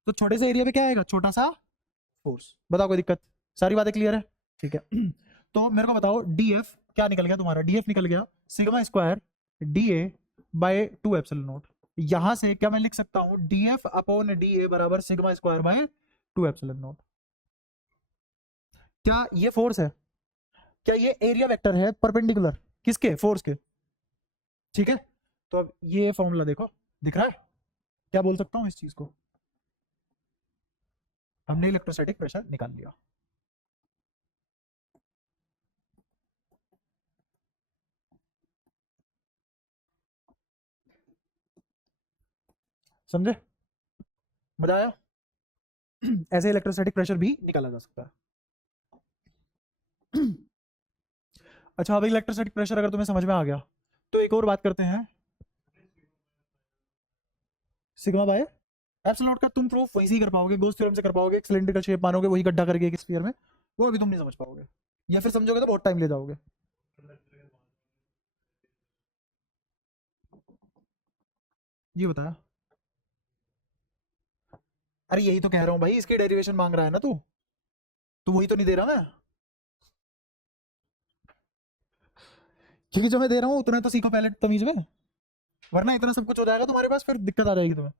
तो छोटे से एरिया पे क्या आएगा, छोटा सा फोर्स। बताओ कोई दिक्कत, सारी बातें क्लियर है, ठीक है। तो मेरे को बताओ डीएफ क्या निकल गया तुम्हारा, डीएफ निकल गया sigma square dA by 2 epsilon naught. यहां से क्या मैं लिख सकता हूं, डीएफ अपॉन डीए बराबर sigma square by 2 epsilon naught. क्या ये फोर्स है, क्या ये एरिया वेक्टर है परपेंडिकुलर किसके, फोर्स के, ठीक है। तो अब ये फॉर्मूला देखो, दिख रहा है, क्या बोल सकता हूं इस चीज को, हमने इलेक्ट्रोस्टैटिक प्रेशर निकाल लिया। समझे, मजा आया। ऐसे इलेक्ट्रोस्टैटिक प्रेशर भी निकाला जा सकता है। अच्छा अब इलेक्ट्रोस्टैटिक प्रेशर अगर तुम्हें समझ में आ गया तो एक और बात करते हैं, सिग्मा बाय एप्सिलॉन नॉट का तुम प्रूफ वहीं से ही कर पाओगे, गोस थ्योरम से कर पाओगे, एक सिलेंड्रिकल शेप मानोगे वही गड्ढा करके एक स्फीयर में, वो अभी तुम नहीं समझ पाओगे, या फिर समझोगे तो बहुत टाइम ले जाओगे। ये बताया, अरे यही तो कह रहा हूँ भाई, इसकी डेरिवेशन मांग रहा है ना तू, तो वही तो नहीं दे रहा मैं, क्योंकि जो मैं दे रहा हूँ उतना तो सीखो पहले तमीज में, वरना इतना सब कुछ हो जाएगा तुम्हारे पास फिर दिक्कत आ जाएगी तुम्हें।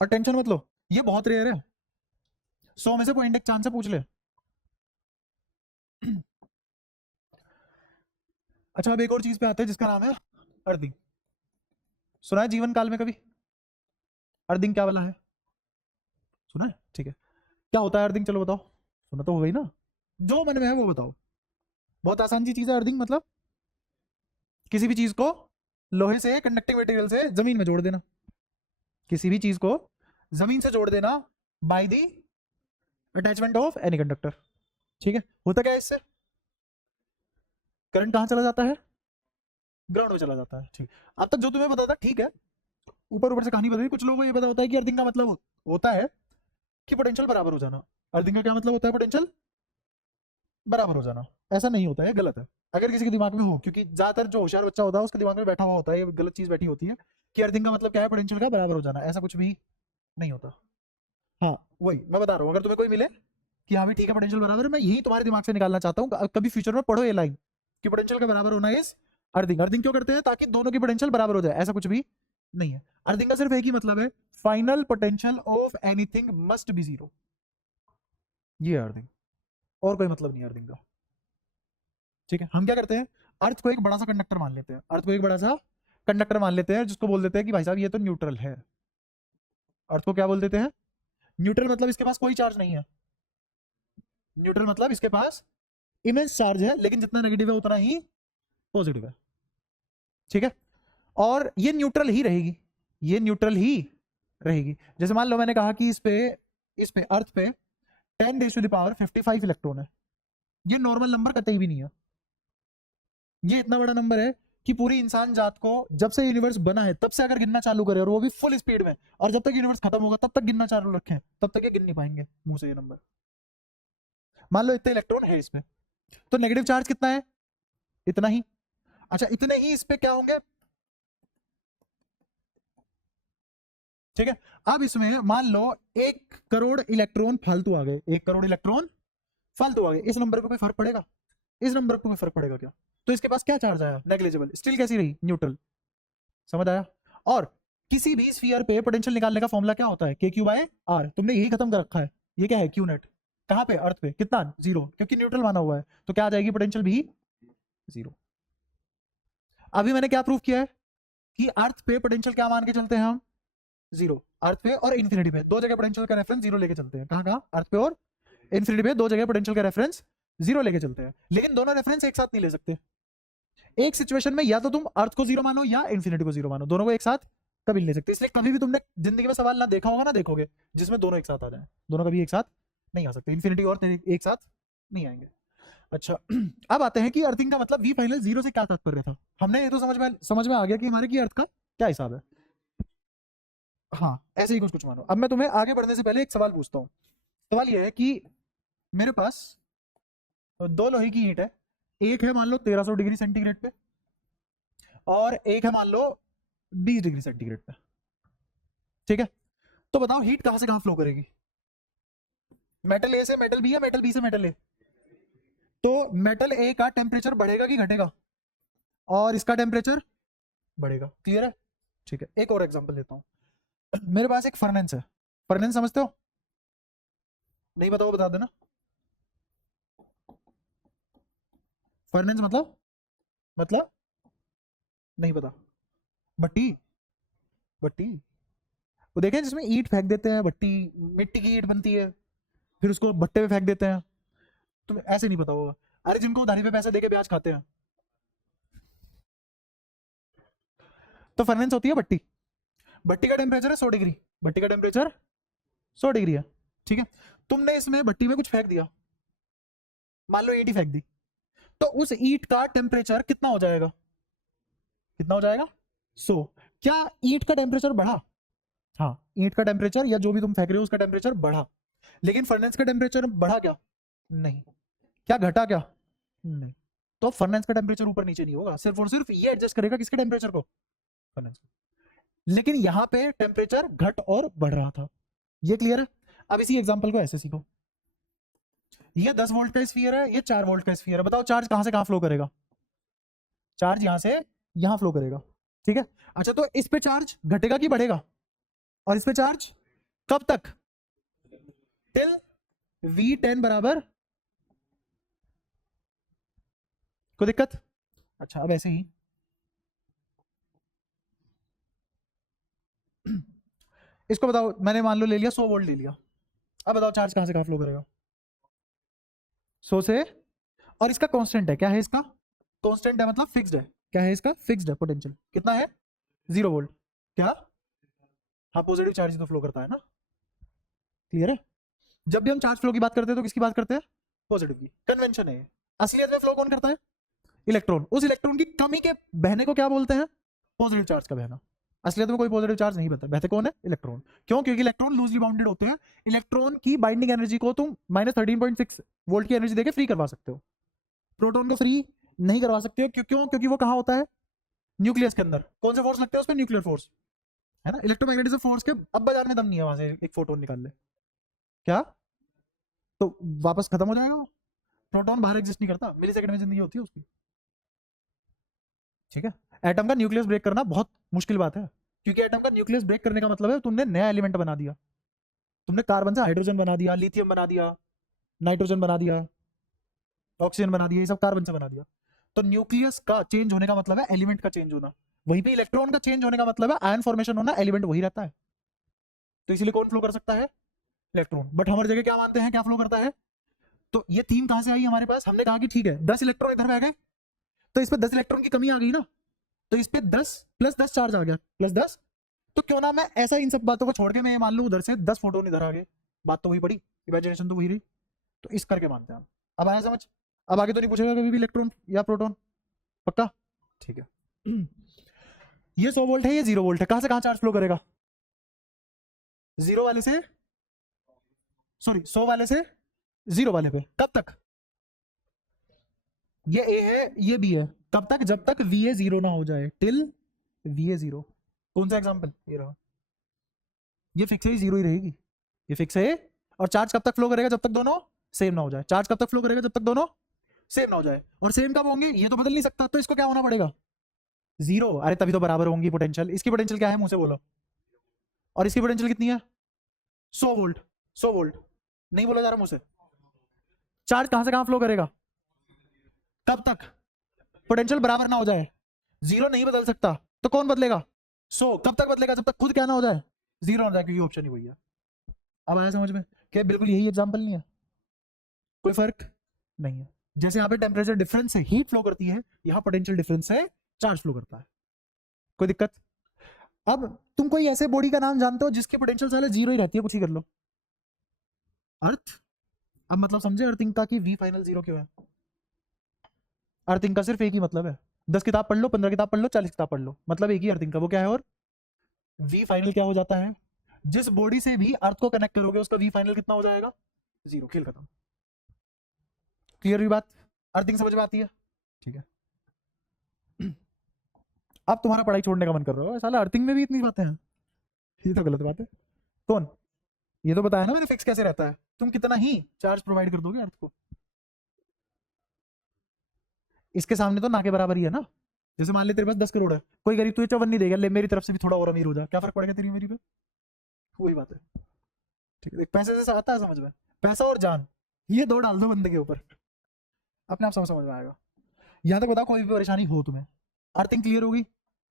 और टेंशन मत लो, ये बहुत रेयर है, 100 में से पॉइंट एक चांस से पूछ ले। अच्छा अब एक और चीज पे आते हैं जिसका नाम है अर्थिंग। सुना है जीवन काल में कभी अर्थिंग क्या वाला है? सुना है, ठीक है। क्या होता है अर्थिंग, चलो बताओ। सुना तो हो गई ना, जो मन में है वो बताओ। बहुत आसान सी चीज है अर्थिंग, मतलब किसी भी चीज को लोहे से, कंडक्टिंग मटेरियल से जमीन में जोड़ देना। किसी भी चीज को जमीन से जोड़ देना by the attachment of any conductor. ठीक है, होता क्या है इससे? करंट कहां चला जाता है? ग्राउंड में चला जाता है। ठीक, अब तक जो तुम्हें पता था ठीक है, ऊपर ऊपर से कहानी बदली। कुछ लोगों को ये पता होता है कि अर्थिंग का मतलब होता है कि पोटेंशियल बराबर हो जाना। अर्थिंग का क्या मतलब होता है? पोटेंशियल बराबर हो जाना। ऐसा नहीं होता है, गलत है। अगर किसी के दिमाग में हो, क्योंकि ज्यादातर जो होशियार बच्चा होता है उसके दिमाग में बैठा हुआ होता है, ये गलत चीज बैठी होती है कि अर्थिंग का मतलब क्या है? पोटेंशियल का बराबर हो जाना। ऐसा कुछ भी नहीं होता। हाँ, वही मैं बता रहा हूँ। अगर तुम्हें कोई मिले कि हाँ भी ठीक है पोटेंशियल बराबर है, मैं यही तुम्हारे दिमाग से निकालना चाहता हूँ। कभी फ्यूचर में पढ़ो ये लाइन कि पोटेंशियल का बराबर होना इज अर्थिंग। अर्थिंग क्यों करते हैं? ताकि दोनों की पोटेंशियल बराबर हो जाए। ऐसा कुछ भी नहीं है। अर्थिंग का सिर्फ एक ही मतलब है, final potential of anything must be zero. ये है अर्थिंग, और कोई मतलब नहीं है अर्थिंग का। ठीक है, हम क्या करते हैं, अर्थ को एक बड़ा सा कंडक्टर मान लेते हैं। अर्थ को एक बड़ा सा कंडक्टर मान लेते हैं, जिसको बोल देते हैं कि भाई साहब ये तो न्यूट्रल है। अर्थ को क्या बोल देते हैं? न्यूट्रल। मतलब इसके पास कोई चार्ज नहीं है। न्यूट्रल मतलब इसके पास इमेंस चार्ज है, लेकिन जितना नेगेटिव है उतना ही पॉजिटिव है। ठीक है, और ये न्यूट्रल ही रहेगी, ये न्यूट्रल ही रहेगी। जैसे मान लो मैंने कहा कि इस पे अर्थ पे 10⁵55 इलेक्ट्रॉन है। ये नॉर्मल नंबर कतई भी नहीं है। ये इतना बड़ा नंबर है कि पूरी इंसान जात को जब से यूनिवर्स बना है तब से अगर गिनना चालू करे, और वो भी फुल स्पीड में, और जब तक यूनिवर्स खत्म होगा तब तक गिनना चालू रखें, तब तक ये गिन नहीं पाएंगे मुंह से ये नंबर। मान लो इतने इलेक्ट्रॉन है इसमें, तो नेगेटिव चार्ज कितना है? इतना ही। अच्छा, इतने ही इस पे क्या होंगे? ठीक है, अब इसमें मान लो 1 करोड़ इलेक्ट्रॉन फालतू आ गए। 1 करोड़ इलेक्ट्रॉन फालतू आ गए। इस नंबर पे कोई फर्क पड़ेगा? इस नंबर पे कोई फर्क पड़ेगा क्या? तो इसके पास क्या चार्ज आया? नेग्लिजिबल। स्टिल कैसी रही? न्यूट्रल। समझ आया? और किसी भी स्फीयर पे पोटेंशियल निकालने का फॉर्मूला क्या होता है? के क्यू बाय आर। तुमने यही खत्म कर रखा है। ये क्या है? Q net. कहां पे? अर्थ पे। कितना? जीरो, क्योंकि न्यूट्रल माना हुआ है। तो क्या आ जाएगी? पोटेंशियल भी जीरो। अभी मैंने क्या प्रूव किया है कि अर्थ पे पोटेंशियल क्या मान के चलते हैं हम? जीरो। अर्थ पे और इन्फिनिटी पे दो जगह पोटेंशियल का रेफरेंस जीरो लेके चलते हैं। कहां कहां? अर्थ पे और इन्फिनिटी पे दो जगह पोटेंशियल का रेफरेंस जीरो लेके चलते हैं। लेकिन दोनों रेफरेंस एक साथ नहीं ले सकते। एक सिचुएशन में या तो तुम अर्थ को जीरो मानो या इन्फिनिटी को जीरो मानो, दोनों को एक साथ कभी नहीं ले सकते। इसलिए कभी भी तुमने जिंदगी में सवाल ना देखा होगा ना देखोगे जिसमें दोनों एक साथ आ जाए। दोनों कभी एक साथ नहीं आ सकते, इन्फिनिटी और एक साथ नहीं आएंगे। अच्छा अब आते हैं कि अर्थिंग का मतलब वी फाइनल जीरो से क्या तात्पर्य था। हमने ये तो समझ में आ गया कि हमारे की अर्थ का क्या हिसाब है। हाँ, ऐसे ही कुछ कुछ मानो। अब मैं तुम्हें आगे बढ़ने से पहले एक सवाल पूछता हूँ। सवाल यह है कि मेरे पास दो लोहे की ईंट है। एक है मान लो 1300 डिग्री सेंटीग्रेड पे, और एक है मान लो 20 डिग्री सेंटीग्रेड पे। ठीक है, तो बताओ हीट कहां से कहां फ्लो करेगी? मेटल ए से मेटल बी या मेटल बी से मेटल ए? तो मेटल ए का टेम्परेचर बढ़ेगा कि घटेगा? और इसका टेम्परेचर बढ़ेगा। क्लियर है? ठीक है, एक और एग्जांपल लेता हूं। मेरे पास एक फर्नेंस है। फर्नेंस समझते हो? नहीं बताओ, बता देना। फर्नेंस मतलब नहीं पता? भट्टी। भट्टी वो देखें जिसमें ईंट फेंक देते हैं, भट्टी। मिट्टी की ईंट बनती है, फिर उसको भट्टे पे फेंक देते हैं। तुम्हें ऐसे नहीं पता होगा? अरे जिनको उधारी पे पैसे देके ब्याज खाते हैं, तो फर्नेंस होती है भट्टी। भट्टी का टेम्परेचर है 100 डिग्री। भट्टी का टेम्परेचर 100 डिग्री है। ठीक है, तुमने इसमें भट्टी में कुछ फेंक दिया, मान लो ईंट ही फेंक दी, तो उस ईंट का टेम्परेचर कितना हो जाएगा? कितना हो जाएगा? 100। क्या ईंट का टेम्परेचर बढ़ा? हाँ, ईंट का टेम्परेचर या जो भी तुम फेंक रहे हो उसका टेम्परेचर बढ़ा। लेकिन फर्नेंस का टेम्परेचर बढ़ा क्या? नहीं। क्या घटा क्या? नहीं। तो फर्नेंस का टेम्परेचर ऊपर नीचे नहीं होगा, सिर्फ और सिर्फ ये एडजस्ट करेगा किसके टेम्परेचर को? फर्नेंस को। लेकिन यहां पे टेम्परेचर घट और बढ़ रहा था। ये क्लियर है? अब इसी एग्जांपल को ऐसे सीखो। ये 10 वोल्ट का स्फीयर है, ये 4 वोल्ट का स्फीयर है। बताओ चार्ज कहां से कहां फ्लो करेगा? चार्ज यहां से यहां फ्लो करेगा। ठीक है, अच्छा तो इस पे चार्ज घटेगा कि बढ़ेगा? और इस पे चार्ज कब तक? टिल V10 बराबर। कोई दिक्कत? अच्छा अब ऐसे ही इसको बताओ, मैंने मान लो ले लिया 100 वोल्ट ले लिया, अब बताओ चार्ज कहाँ से कहाँ फ्लो करेगा? 100 से, और इसका कांस्टेंट है, क्या है इसका? कांस्टेंट है मतलब फिक्स्ड है, क्या है इसका? फिक्स्ड है। पोटेंशियल कितना है? 0 वोल्ट। क्या? हाँ पॉजिटिव चार्ज तो फ्लो करता है ना, क्लियर है? जब भी हम चार्ज फ्लो की बात करते हैं तो किसकी बात करते हैं? पॉजिटिव की। कन्वेंशन है ये। असलियत में फ्लो कौन करता है? इलेक्ट्रॉन। उस इलेक्ट्रॉन की कमी के बहने को क्या बोलते हैं? पॉजिटिव चार्ज का बहना। असलियत में कोई पॉजिटिव चार्ज नहीं बहता, बहते कौन है? इलेक्ट्रॉन। क्यों? क्योंकि इलेक्ट्रॉन लूजली बाउंडेड होते हैं। इलेक्ट्रॉन की बाइंडिंग एनर्जी को तुम -13.6 वोल्ट की एनर्जी देके फ्री करवा सकते हो, प्रोटॉन को फ्री नहीं करवा सकते हो। क्यों? क्योंकि वो कहाँ होता है? न्यूक्लियस के अंदर। कौन से फोर्स लगते हैं उस पर? न्यूक्लियर फोर्स, है ना? इलेक्ट्रोमैग्नेटिज्म फोर्स के अब बाजार में दम नहीं है, वहां से एक फोटोन निकाल ले, क्या तो वापस खत्म हो जाएगा वो। प्रोटॉन बाहर एग्जिस्ट नहीं करता, मिली सेकंड में जिंदगी होती है उसकी, ठीक है? एटम का न्यूक्लियस ब्रेक करना बहुत मुश्किल बात है, क्योंकि एटम का न्यूक्लियस ब्रेक करने का मतलब है तुमने नया एलिमेंट बना दिया, तुमने कार्बन से हाइड्रोजन बना दिया, लिथियम बना दिया, नाइट्रोजन बना दिया, ऑक्सीजन बना दिया, ये सब कार्बन से बना दिया। तो न्यूक्लियस का चेंज होने का मतलब है एलिमेंट का चेंज होना, वहीं पे इलेक्ट्रॉन का चेंज होने का मतलब है आयन फॉर्मेशन होना, एलिमेंट वही रहता है। तो इसीलिए कौन फ्लो कर सकता है? इलेक्ट्रॉन। बट हमारी जगह क्या मानते हैं, क्या फ्लो करता है? तो ये थीम कहां से आई हमारे पास? हमने कहा कि ठीक है 10 इलेक्ट्रॉन इधर आ गए, तो इस पर 10 इलेक्ट्रॉन की कमी आ गई ना, तो इस पे 10 +10 चार्ज आ गया, +10। तो क्यों ना मैं ऐसा इन सब बातों को छोड़ के मैं ये मान लूं उधर से 10 फोटोन इधर आ गए, बात तो वही पड़ी, इमेजिनेशन तो वही रही। तो इस करके मानते हैं हम। अब आया समझ? अब आगे तो नहीं पूछेगा कभी भी इलेक्ट्रॉन या प्रोटॉन, पक्का? ठीक है। ये 100 वोल्ट है, ये 0 वोल्ट है, कहां से कहां चार्ज फ्लो करेगा? 0 वाले से, सॉरी 100 वाले से 0 वाले पे, कब तक? ये ए है, ये बी है, तब तक जब तक वी ए 0 ना हो जाए, टिल वी ए 0। कौन सा एग्जांपल? ये रहा, ये फिक्स है, 0 ही रहेगी, ये फिक्स है। और चार्ज कब तक फ्लो करेगा? जब तक दोनों सेम ना हो जाए। चार्ज कब तक फ्लो करेगा? जब तक दोनों सेम ना हो जाए। और सेम कब होंगे? ये तो बदल नहीं सकता, तो इसको क्या होना पड़ेगा? 0। अरे तभी तो बराबर होंगी पोटेंशियल। इसकी पोटेंशियल क्या है, मुंह से बोलो। और इसकी पोटेंशियल कितनी है? 100 वोल्ट। 100 वोल्ट नहीं बोला जा रहा मुंह से। चार्ज कहां से कहां फ्लो करेगा? कब तक? पोटेंशियल बराबर ना हो जाए। 0 नहीं बदल सकता, तो कौन बदलेगा? 100। कब तक बदलेगा? जब तक खुद क्या ना हो जाए, 0 हो जाए, क्योंकि ऑप्शन ही वही है। अब आया समझ में? क्या बिल्कुल यही एग्जांपल नहीं है? कोई फर्क नहीं है। जैसे यहाँ पे टेम्परेचर डिफरेंस से हीट फ्लो करती है, यहाँ पोटेंशियल डिफरेंस से चार्ज फ्लो करता है। कोई दिक्कत? अब तुम कोई ऐसे बॉडी का नाम जानते हो जिसकी पोटेंशियल साले 0 ही रहती है? कुछ ही कर लो। अर्थ। अब मतलब समझे अर्थिंग का कि वी फाइनल 0 क्यों है? अर्थिंग का सिर्फ एक ही मतलब है, 10 किताब पढ़ लो, 15 किताब पढ़ लो, 40 किताब पढ़ लो, मतलब एक ही अर्थिंग का। वो क्या है? और वी फाइनल क्या हो जाता है? जिस बॉडी से भी अर्थ को कनेक्ट करोगे उसका वी फाइनल कितना हो जाएगा? 0। खेल खत्म। क्लियर हुई बात? अर्थिंग समझ में आती है? ठीक है। अब तुम्हारा पढ़ाई छोड़ने का मन कर रहा हो, साला अर्थिंग में भी इतनी बातें हैं, ये तो गलत बात है। कौन? ये तो बताया ना मैंने फिक्स कैसे रहता है। तुम कितना ही चार्ज प्रोवाइड कर दोगे अर्थ को, इसके सामने तो ना के बराबर ही है ना। जैसे मान ले तेरे पास 10 करोड़ है, कोई गरीब तुझे 54 नहीं देगा, ले मेरी तरफ से भी थोड़ा और अमीर हो जा, क्या फर्क पड़ेगा तेरी मेरी पे? वही बात है। ठीक है, पैसे से आता है समझ में? पैसा और जान, ये दो डाल दो बंदे के ऊपर, अपने आप समझ में आएगा। यहाँ तक बताओ कोई भी परेशानी हो तुम्हें? अर्थिंग क्लियर होगी?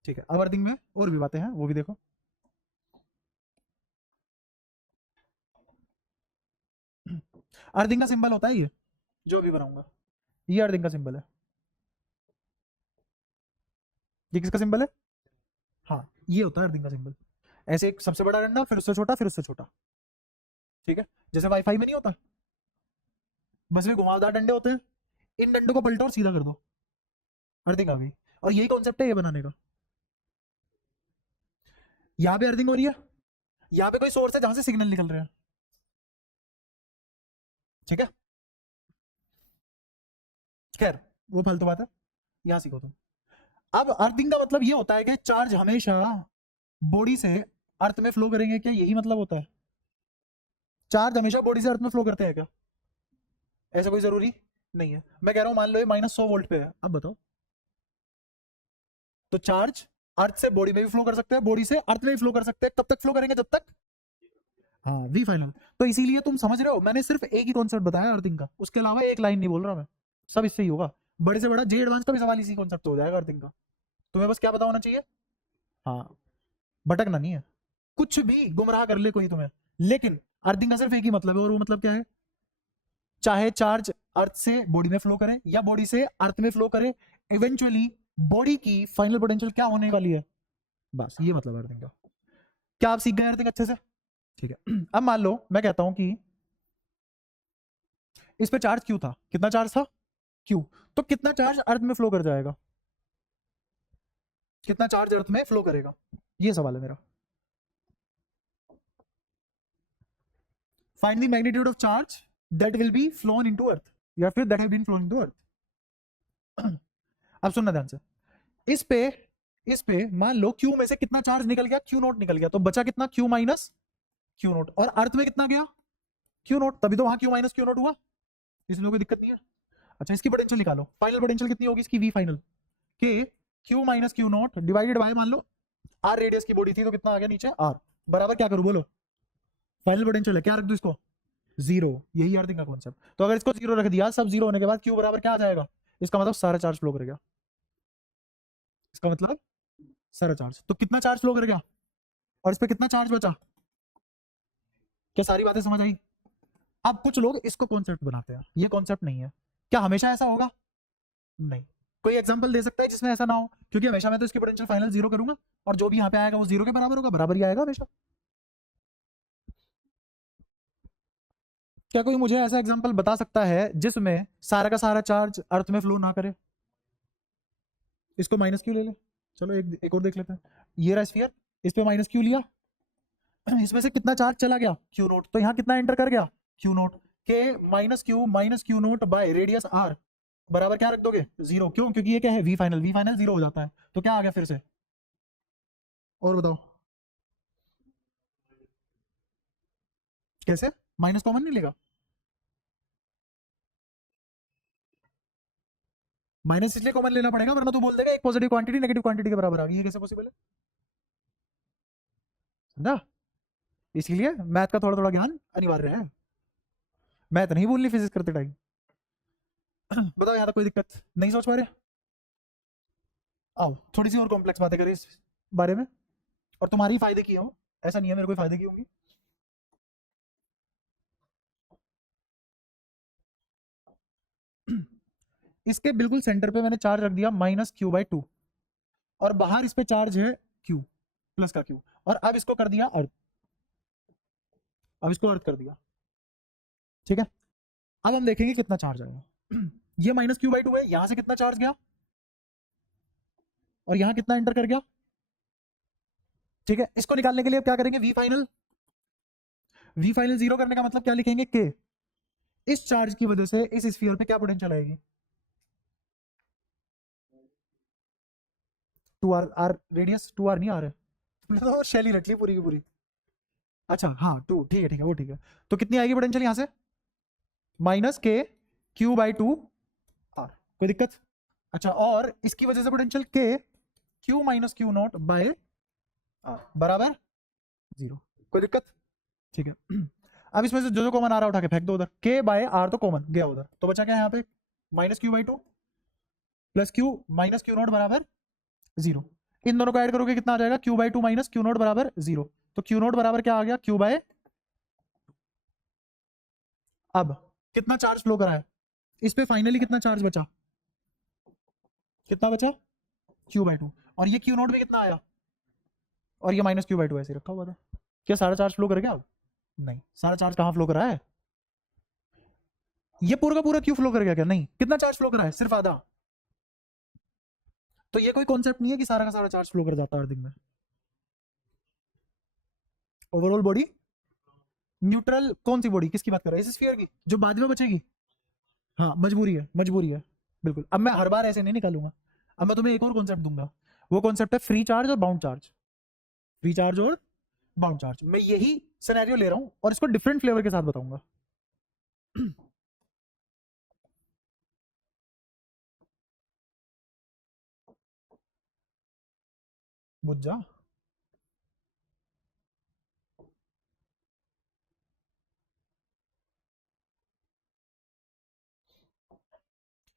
ठीक है। अब अर्थिंग में और भी बातें हैं, वो भी देखो। अर्थिंग का सिंबल होता है ये जो भी बनाऊंगा, ये अर्थिंग का सिंबल है। ये किसका सिंबल है? हाँ ये होता है अर्थिंग का सिंबल। ऐसे एक सबसे बड़ा डंडा, फिर उससे छोटा, फिर उससे छोटा, ठीक है? जैसे वाईफाई में नहीं होता, बस में घुमावदार डंडे होते हैं, इन डंडों को पलटो और सीधा कर दो, अर्थिंग आ गई। और यही कॉन्सेप्ट है ये बनाने का। यहाँ पे अर्थिंग हो रही है, यहाँ पे कोई सोर्स है जहां से सिग्नल निकल रहे हैं, ठीक है? खैर वो फालतू बात है, यहाँ सीखो तुम। अब अर्थिंग का मतलब ये होता है कि चार्ज हमेशा बॉडी से अर्थ में फ्लो करेंगे, क्या यही मतलब होता है? चार्ज हमेशा बॉडी से अर्थ में फ्लो करते हैं क्या? ऐसा कोई जरूरी नहीं है। मैं कह रहा हूं मान लो ये -100 वोल्ट पे है, अब बताओ, तो चार्ज अर्थ से बॉडी में भी फ्लो कर सकते हैं, बॉडी से अर्थ में भी फ्लो कर सकते हैं, कब तक फ्लो करेंगे? जब तक, हाँ वी फाइनल। तो इसीलिए तुम समझ रहे हो, मैंने सिर्फ एक ही कॉन्सेप्ट बताया अर्थिंग का, उसके अलावा एक लाइन नहीं बोल रहा मैं, सब इससे ही होगा। बड़े से बड़ा जे एडवांस का भी सवाल इसी कॉन्सेप्ट हो जाएगा अर्थिंग का। तुम्हें बस क्या पता होना चाहिए, हाँ, भटकना नहीं है, कुछ भी गुमराह कर ले कोई तुम्हें, लेकिन अर्थिंग का सिर्फ एक ही मतलब है, और वो मतलब क्या है, चाहे चार्ज अर्थ से बॉडी में फ्लो करे या बॉडी से अर्थ में फ्लो करे, इवेंचुअली बॉडी की फाइनल पोटेंशियल क्या होने वाली है, बस ये मतलब अर्थिंग का। क्या आप सीख गए अर्थिंग अच्छे से? ठीक है। अब मान लो मैं कहता हूं कि इस पे चार्ज क्यू था, कितना चार्ज था, क्यू, तो कितना चार्ज अर्थ में फ्लो कर जाएगा, कितना चार्ज अर्थ में फ्लो करेगा, ये सवाल है मेरा। Find the magnitude of charge that will be flown into earth, या फिर that have been flown into earth. अब सुनना ध्यान से, इस पे इस पे मान लो क्यू में से कितना चार्ज निकल गया, क्यू नोट निकल गया, तो बचा कितना, क्यू माइनस क्यू नोट, और अर्थ में कितना गया, क्यू नोट, तभी तो वहां क्यू माइनस क्यू नोट हुआ, इसमें कोई दिक्कत नहीं है। अच्छा, इसकी पोटेंशियल निकालो, फाइनल पोटेंशियल कितनी होगी इसकी, वी फाइनल के Q minus q note divided by, मान लो आर रेडियस की बॉडी थी तो कितना आ गया नीचे, आर, बराबर क्या करूं बोलो, फाइनल पोटेंशियल है, क्या रख दूं इसको, जीरो, यही अर्थिंग का कॉन्सेप्ट। तो अगर इसको जीरो रख दिया, सब जीरो होने के बाद क्यू बराबर क्या आ जाएगा, इसका मतलब सारा चार्ज फ्लो करेगा, इसका मतलब सारा चार्ज, तो कितना चार्ज फ्लो करेगा, और इस पे कितना चार्ज बचा, क्या सारी बातें समझ आई? अब कुछ लोग इसको कॉन्सेप्ट बनाते हैं, ये कॉन्सेप्ट नहीं है, क्या हमेशा ऐसा होगा, नहीं। कोई एग्जांपल दे सकता है जिसमें ऐसा ना हो, क्योंकि हमेशा मैं तो इसकी पोटेंशियल फाइनल जीरो करूंगा, और जो भी यहाँ पे आएगा वो जीरो के बराबर होगा, बराबर ही आएगा हमेशा। क्या कोई मुझे ऐसा एग्जांपल बता सकता है जिसमें सारा का सारा चार्ज अर्थ में फ्लो ना करे, इसको माइनस क्यू ले ले, चलो एक और देख लेते हैं, ये रहा स्फीयर, इस पे माइनस क्यू लिया, इसमें से कितना चार्ज चला गया, क्यू नोट, तो यहाँ कितना एंटर कर गया, q naught, k minus q naught by radius r बराबर क्या रख दोगे, जीरो, क्यों, क्योंकि ये क्या है, वी फाइनल जीरो हो जाता है, तो क्या आ गया फिर से, और बताओ कैसे, माइनस कॉमन नहीं लेगा, माइनस इसलिए कॉमन लेना पड़ेगा वरना तू बोल देगा एक पॉजिटिव क्वांटिटी नेगेटिव क्वांटिटी के बराबर आ गई, ये कैसे पॉसिबल है, समझा? इसलिए मैथ का थोड़ा थोड़ा ज्ञान अनिवार्य है, मैथ नहीं बोलनी फिजिक्स करते टाइम। बताओ यहाँ तक कोई दिक्कत नहीं सोच पा रहे, आओ थोड़ी सी और कॉम्प्लेक्स बातें करें इस बारे में, और तुम्हारी फायदे की हो, ऐसा नहीं है मेरे कोई फायदे की होंगी। इसके बिल्कुल सेंटर पे मैंने चार्ज रख दिया -q/2, और बाहर इस पे चार्ज है q, प्लस का q, और अब इसको कर दिया अर्थ, अब इसको अर्थ कर दिया, ठीक है। अब हम देखेंगे कितना चार्ज आएगा। ये -q/2 है, यहां से कितना चार्ज गया, और यहां कितना एंटर कर गया, ठीक है। इसको निकालने के लिए अब क्या करेंगे, वी फाइनल जीरो करने का मतलब क्या लिखेंगे, के, इस चार्ज की वजह से इस स्फीयर पे क्या पोटेंशियल आएगी, 2r, r रेडियस 2r नहीं आ रहा है, तो शैली रख ली पूरी की पूरी, अच्छा हाँ 2, ठीक है वो ठीक है, तो कितनी आएगी पोटेंशियल यहां से, -k/q/2 r, कोई दिक्कत? अच्छा, और इसकी वजह से potential k q - q0 by बराबर जीरो, कोई दिक्कत? ठीक है। अब इसमें से जो जो कॉमन आ रहा है उठा के फेंक दो उधर, k बाय r तो कॉमन गया उधर, तो बचा क्या यहाँ पे, -q/2 प्लस q -q0 बराबर जीरो, इन दोनों को ऐड करोगे कितना आ जाएगा, q/2 -q0 बराबर जीरो, तो q0 बराबर क्या आ गया, q/, अब कितना चार्ज फ्लो करा है, इस पे फाइनली कितना चार्ज बचा, कितना बचा, q/2, और ये q0 भी कितना आया, और ये -q/2 ऐसे रखा हुआ था, क्या सारा चार्ज फ्लो कर गया अब, नहीं, सारा चार्ज कहाँ फ्लो करा है, ये पूरा का पूरा क्यों फ्लो कर गया, क्या नहीं, कितना चार्ज फ्लो करा है, सिर्फ आधा, तो ये कोई कॉन्सेप्ट नहीं है कि सारा का सारा चार्ज फ्लो कर जाता है अर्थिंग में। ओवरऑल बॉडी न्यूट्रल, कौन सी बॉडी, किसकी बात कर रहा है, इस स्फीयर की जो बाद में बचेगी, हाँ मजबूरी है, मजबूरी है, बिल्कुल। अब मैं हर बार ऐसे नहीं निकालूंगा, अब मैं तुम्हें एक और कॉन्सेप्ट दूंगा, वो कॉन्सेप्ट है फ्री चार्ज और बाउंड चार्ज, फ्री चार्ज और बाउंड चार्ज, मैं यही सिनेरियो ले रहा हूं और इसको डिफरेंट फ्लेवर के साथ बताऊंगा। बुझ जा,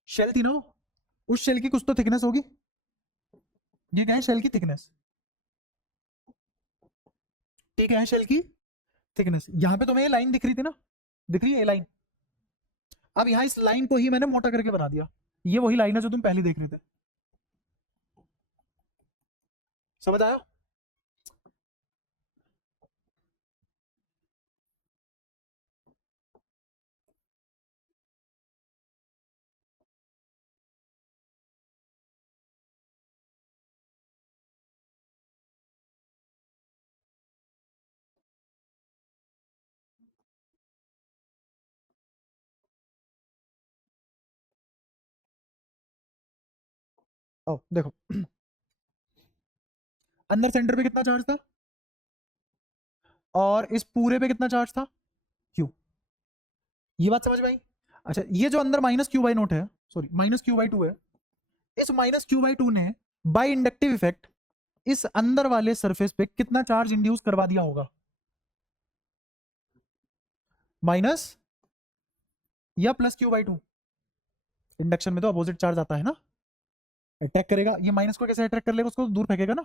शेल थी ना वो, उस शेल की कुछ तो थिकनेस होगी। ये क्या है? शेल की थिकनेस। ठीक है, शेल की थिकनेस। यहां पे तुम्हें ये लाइन दिख रही थी ना, दिख रही है ये लाइन। अब यहाँ इस लाइन को ही मैंने मोटा करके बना दिया। ये वही लाइन है जो तुम पहले देख रहे थे। समझ आया? ओ देखो, अंदर सेंटर पे कितना चार्ज था और इस पूरे पे कितना चार्ज था? क्यू। ये बात समझ में आई? अच्छा, ये जो अंदर माइनस क्यू बाई नोट है, sorry minus Q by two है, इस माइनस क्यू बाई टू ने बाई इंडक्टिव इफेक्ट इस अंदर वाले सरफेस पे कितना चार्ज इंड्यूस करवा दिया होगा? माइनस या plus Q by two? Induction में तो अपोजिट चार्ज आता है ना, अटैक करेगा। ये माइनस को कैसे अटैक कर लेगा? उसको दूर फेंकेगा ना।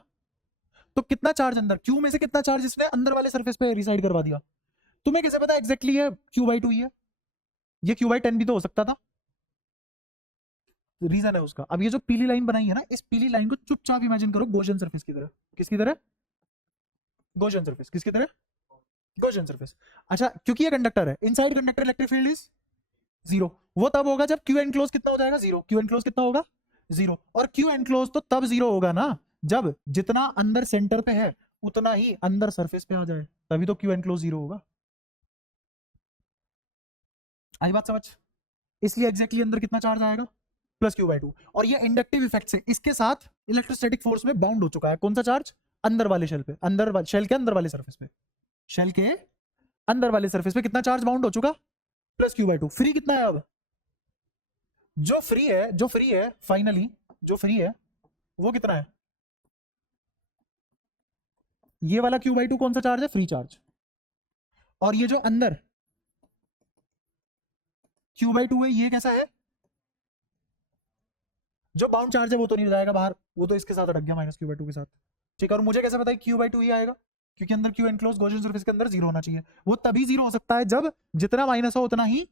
तो कितना चार्ज अंदर, क्यू में से कितना चार्ज इसने अंदर वाले सरफेस पे रिसाइड करवा दिया? तुम्हें कैसे पता एग्जैक्टली है क्यू बाई टू ही है? ये क्यू बाई टेन भी तो हो सकता था। रीजन है उसका। अब ये जो पीली लाइन बनाई है ना, इस पीली लाइन को चुपचाप इमेजिन करो गॉसियन सरफेस की तरह। किसकी तरह? Gaussian surface. किसकी तरह? Gaussian surface. अच्छा, क्योंकि ये कंडक्टर है, inside conductor electric field is zero. वो तब होगा जब क्यू एनक्लोज कितना हो जाएगा? जीरो। क्यू एनक्लोज कितना होगा? जीरो। और क्यू एनक्लोज तो तब जीरो होगा ना जब जितना अंदर सेंटर पे है उतना ही अंदर सरफेस पे आ जाए, तभी तो क्यू एनक्लोज जीरो होगा। आई बात समझ? इसलिए एग्जैक्टली अंदर कितना चार्ज आएगा? Plus Q by two. और ये इंडक्टिव इफेक्ट से इसके साथ इलेक्ट्रोस्टैटिक फोर्स में बाउंड हो चुका है। कौन सा चार्ज? अंदर वाले शेल पे, शेल के अंदर वाले सरफेस पे, शेल के अंदर वाले सरफेस पे कितना चार्ज बाउंड हो चुका? Plus Q by two. Free कितना है अब? जो फ्री है फाइनली, जो फ्री है वो कितना है? ये वाला क्यू बाई टू कौन सा चार्ज है? Free charge. और ये जो अंदर क्यू बाई टू है, ये कैसा है? जो बाउंड चार्ज है वो तो नहीं जाएगा बाहर, वो तो इसके साथ अटक गया माइनस क्यू बाई टू के साथ। ठीक है, और मुझे कैसे पता है क्यू बाई टू ही आएगा? क्योंकि अंदर क्यू एनक्लोज गॉसियन सरफेस के अंदर जीरो होना चाहिए। वो तभी जीरो हो सकता है जब जितना माइनस हो उतना ही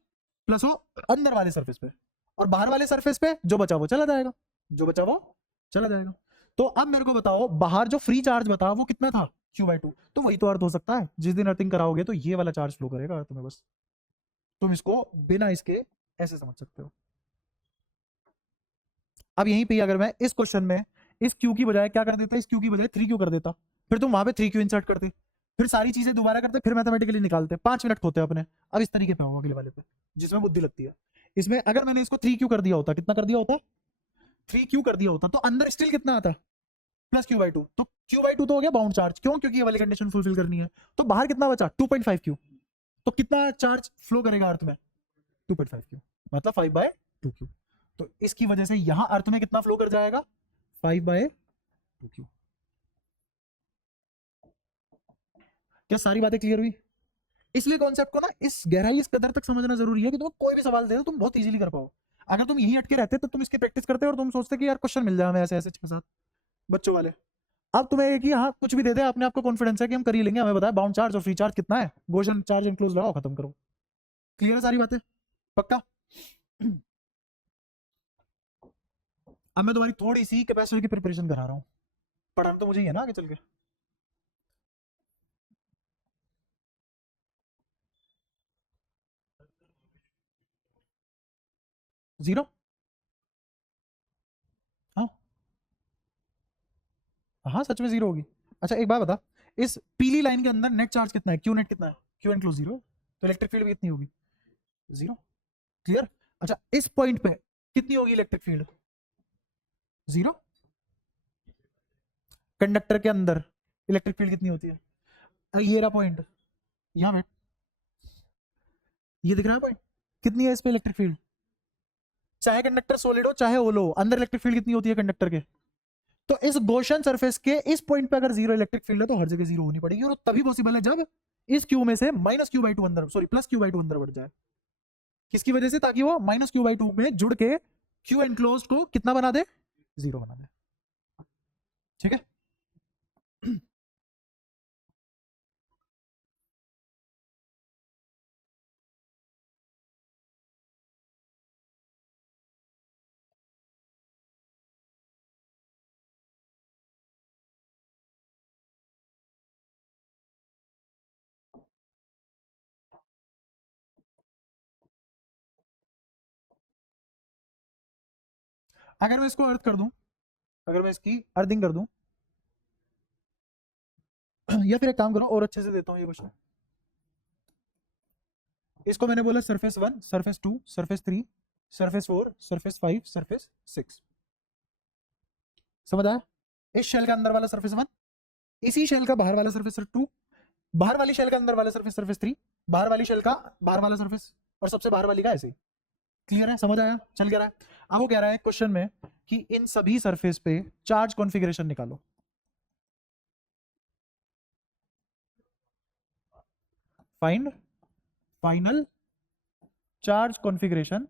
प्लस हो अंदर वाले सरफेस पे, और बाहर वाले सरफेस पे जो बचा वो चला जाएगा, जो बचा वो चला जाएगा। तो अब मेरे को बताओ, बाहर जो फ्री चार्ज बता वो कितना था? Q by two. तो वही तो अर्थ हो सकता है। जिस दिन अर्थिंग कराओगे तो ये वाला चार्ज फ्लो करेगा अर्थ में। बस तुम इसको बिना इसके ऐसे समझ सकते हो। अब यहीं पे अगर मैं इस क्वेश्चन में इस क्यू की बजाय क्या कर देता, इस क्यू की बजाय थ्री क्यू कर देता, फिर तुम वहां पे थ्री क्यू इंसर्ट करते, फिर सारी चीजें दोबारा करते, फिर मैथमेटिकली निकालते, 5 मिनट खोते अपने। अब इस तरीके पे हो अगले वाले पे जिसमें बुद्धि लगती है। इसमें अगर मैंने इसको थ्री क्यू कर दिया होता, कितना कर दिया होता? थ्री क्यू कर दिया होता, तो अंदर स्टिल कितना आता? Plus Q by two. तो क्यू बाई टू तो हो गया बाउंड चार्ज, क्यों? क्योंकि ये वाली कंडीशन फुलफिल करनी है। तो बाहर कितना बचा? 2.5 क्यू। तो कितना चार्ज फ्लो करेगा अर्थ में? 2.5 क्यू, मतलब 5/2 क्यू। तो इसकी वजह से यहां अर्थ में कितना फ्लो कर जाएगा? 5/2 क्यू। क्या सारी बातें क्लियर हुई? इसलिए कॉन्सेप्ट को ना इस गहराई, इस कदर तक समझना जरूरी है कि तुम्हें कोई भी सवाल दे दो तुम बहुत इजीली कर पाओ। अगर तुम यहीं अटके रहते तो तुम इसकी प्रैक्टिस करते और तुम सोचते कि यार क्वेश्चन मिल जाए हमें ऐसे ऐसे 6-7 बच्चों वाले। अब तुम्हें कि हाँ कुछ भी दे दे, अपने आप को कॉन्फिडेंस है कि हम कर ही लेंगे। हमें बताया बाउंड चार्ज और फ्री चार्ज कितना है, गॉसियन चार्ज एनक्लोज लगाओ, खत्म करो। क्लियर है सारी बातें? पक्का? अब मैं तुम्हारी थोड़ी सी कैपेसिटी की प्रिपरेशन करा रहा हूँ। पढ़ाना तो मुझे ही है ना आगे चल के। जीरो? हाँ हाँ, सच में जीरो होगी। अच्छा एक बात बता, इस पीली लाइन के अंदर नेट चार्ज कितना है? क्यू नेट कितना है? क्यू एनक्लोज जीरो, तो इलेक्ट्रिक फील्ड भी कितनी होगी? जीरो। क्लियर? अच्छा, इस पॉइंट पे कितनी होगी इलेक्ट्रिक फील्ड? जीरो। कंडक्टर के अंदर इलेक्ट्रिक फील्ड कितनी होती है? ये रहा पॉइंट, यहां बैठ, ये दिख रहा है पॉइंट, कितनी है इस पे इलेक्ट्रिक फील्ड? चाहे कंडक्टर सॉलिड हो चाहे ओलो, अंदर इलेक्ट्रिक फील्ड कितनी होती है कंडक्टर के? तो इस गॉसियन सरफेस के इस पॉइंट पे अगर जीरो इलेक्ट्रिक फील्ड है तो हर जगह जीरो होनी पड़ेगी, और तभी पॉसिबल है जब इस क्यू में से माइनस क्यू बाई टू अंदर, sorry plus Q by two अंदर बढ़ जाए। किसकी वजह से? ताकि वो माइनस क्यू बाई टू में जुड़ के क्यू एनक्लोज्ड को कितना बना दे, 0 बना दे, ठीक है। अगर मैं इसको अर्थ कर दूं, अगर मैं इसकी अर्थिंग कर दूं, या फिर एक काम करो और अच्छे से देता हूं ये क्वेश्चन। इसको मैंने बोला surface 1, surface 2, surface 3, surface 4, surface 5, surface 6, समझ आया। इस शेल का अंदर वाला सरफेस 1, इसी शेल का बाहर वाला सरफेस 2, बाहर वाली शेल का अंदर वाला सरफेस सरफेस 3, बाहर वाली शेल का बाहर वाला सरफेस, और सबसे बाहर वाली का ऐसे ही। क्लियर है, समझ आया, चल क्या रहा है। अब वो कह रहा है क्वेश्चन में कि इन सभी सरफेस पे चार्ज कॉन्फ़िगरेशन निकालो। Find final charge configuration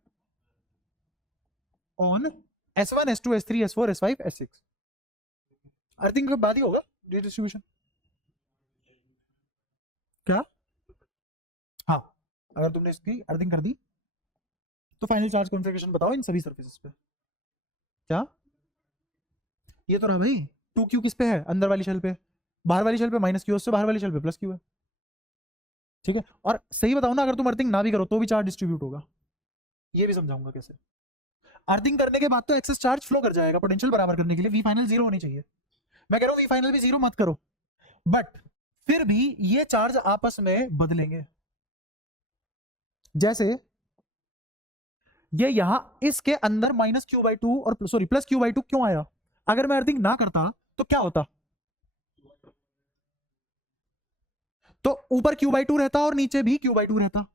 on S1, S2, S3, S4, S5, S6। Earthing के बाद ही होगा डिस्ट्रीब्यूशन। क्या, हाँ, अगर तुमने इसकी अर्थिंग कर दी तो फाइनल चार्ज कॉन्फ़िगरेशन बताओ इन सभी सरफेसेस पे। क्या, ये तो रहा भाई, 2Q किस पे है, अंदर वाली शेल पे, बाहर वाली शेल पे -Q, उससे बाहर वाली शेल पे +Q है, ठीक है। और सही बताओ ना, अगर तुम अर्थिंग ना भी करो तो भी चार्ज डिस्ट्रीब्यूट होगा, ये भी समझाऊंगा कैसे। अर्थिंग करने के बाद तो एक्सेस चार्ज फ्लो कर जाएगा, पोटेंशियल बराबर करने के लिए वी फाइनल 0 होनी चाहिए। मैं कह रहा हूं वी फाइनल भी 0 मत करो, बट फिर भी ये चार्ज आपस में बदलेंगे। जैसे ये यहां इसके अंदर -Q/2 और सॉरी +Q/2 क्यों आया, अगर मैं अर्थिंग ना करता तो क्या होता, तो ऊपर Q/2 रहता और नीचे भी Q/2 रहता,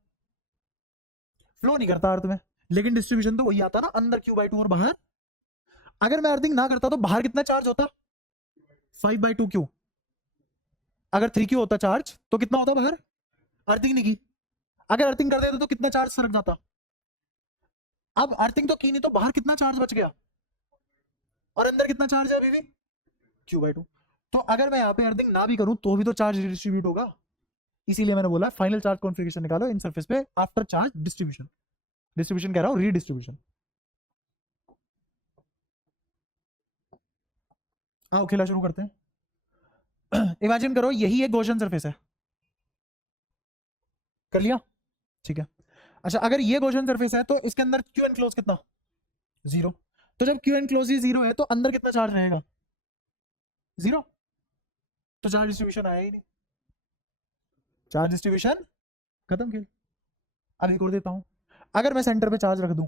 फ्लो नहीं करता अर्थ में, लेकिन डिस्ट्रीब्यूशन तो वही आता ना, अंदर Q/2 और बाहर। अगर मैं अर्थिंग ना करता तो बाहर कितना चार्ज होता, 5/2Q। अगर 3Q होता चार्ज तो कितना होता बाहर, अर्थिंग नहीं की, अगर अर्थिंग कर देते तो कितना चार्ज सरक जाता। अब अर्थिंग तो की नहीं, तो बाहर कितना चार्ज बच गया, और अंदर कितना चार्ज है अभी भी, Q/2। तो अगर मैं यहाँ पे अर्थिंग ना भी करूं तो भी तो चार्ज डिस्ट्रीब्यूट होगा, इसीलिए मैंने बोला फाइनल चार्ज कॉन्फ़िगरेशन निकालो इन सरफेस पे आफ्टर चार्ज डिस्ट्रीब्यूशन। डिस्ट्रीब्यूशन कह रहा हूं, रीडिस्ट्रीब्यूशन। आओ खेला शुरू करते हैं। इमेजिन करो यही एक गॉसियन सरफेस है, कर लिया, ठीक है। अच्छा, अगर ये गॉसियन सरफेस है तो इसके अंदर क्यू एनक्लोज कितना, 0। तो जब क्यू एनक्लोज ही 0 है तो अंदर कितना चार्ज रहेगा, 0। तो चार्ज डिस्ट्रीब्यूशन आया ही नहीं, चार्ज डिस्ट्रीब्यूशन खत्म खेल। अब एक और देता हूं, अगर मैं सेंटर पे चार्ज रख दूं,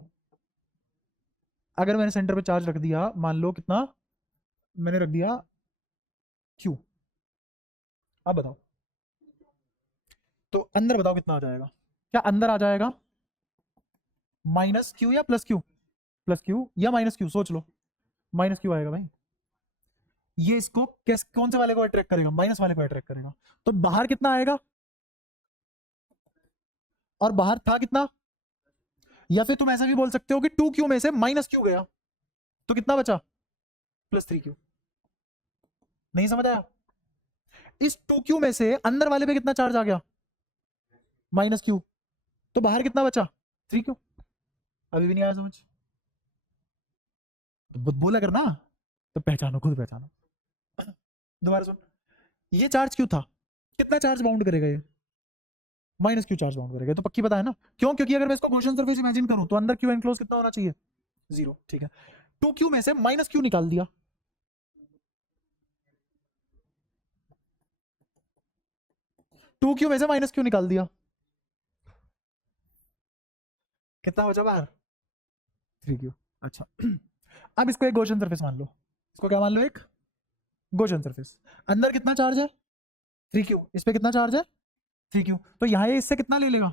अगर मैंने सेंटर पे चार्ज रख दिया, मान लो कितना मैंने रख दिया, Q। अब बताओ, तो अंदर बताओ कितना आ जाएगा, क्या अंदर आ जाएगा -Q या +Q, +Q या -Q, सोच लो, -Q आएगा भाई। ये इसको कौन से वाले को अट्रैक्ट करेगा, माइनस वाले को अट्रैक्ट करेगा, तो बाहर कितना आएगा, और बाहर था कितना, या फिर तुम ऐसा भी बोल सकते हो कि 2Q में से -Q गया तो कितना बचा, +3Q। नहीं समझ आया, इस 2Q में से अंदर वाले पे कितना चार्ज आ गया, -Q, तो बाहर कितना बचा, 3Q। अभी भी नहीं आया समझ, तो बोला करना, तो पहचानो, खुद पहचानो। दोबारा सुन, ये चार्ज क्यों था, कितना चार्ज बाउंड करेगा ये, -Q चार्ज बाउंड करेगा, तो पक्की पता है ना क्यों, क्योंकि अगर मैं इसको गॉसियन सरफेस इमेजिन करूं तो अंदर Q एनक्लोज कितना होना चाहिए, 0, ठीक है। 2Q में से -Q निकाल दिया, 2Q में से -Q निकाल दिया, कितना बचा बाहर, 3Q। अच्छा, अब इसको एक गॉसियन सरफेस मान लो, इसको क्या मान लो, एक गॉसियन सरफेस, अंदर कितना चार्ज है, 3Q, इस पे कितना चार्ज है, 3Q, तो यहाँ ये इससे कितना ले लेगा,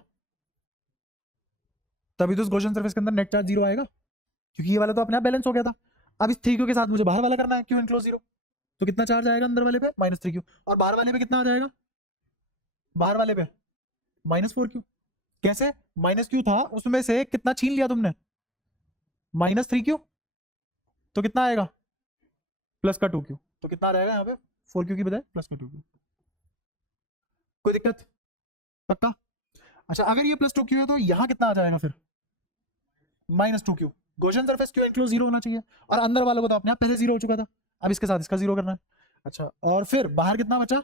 तभी तो उस गॉसियन सरफेस के अंदर नेट चार्ज 0 आएगा, क्योंकि ये वाला तो अपने आप बैलेंस हो गया था। अब इस 3Q के साथ मुझे बाहर वाला करना है, Q एनक्लोज 0, तो कितना चार्ज आएगा अंदर वाले पे, -3Q, और बाहर वाले पे कितना आ जाएगा, बाहर वाले पे -4Q। कैसे, -Q था उसमें से कितना छीन लिया तुमने, -3q, तो कितना आएगा प्लस का 2q, तो कितना रहेगा यहाँ पे 4q की बजाय प्लस का 2q। कोई दिक्कत? पक्का? अच्छा अगर ये प्लस 2q है तो यहाँ कितना आ जाएगा फिर -2q। Gaussian surface Q includes 0 होना चाहिए, और अंदर वालों को तो अपने आप पहले 0 हो चुका था, अब इसके साथ इसका 0 करना है। अच्छा और फिर बाहर कितना बचा,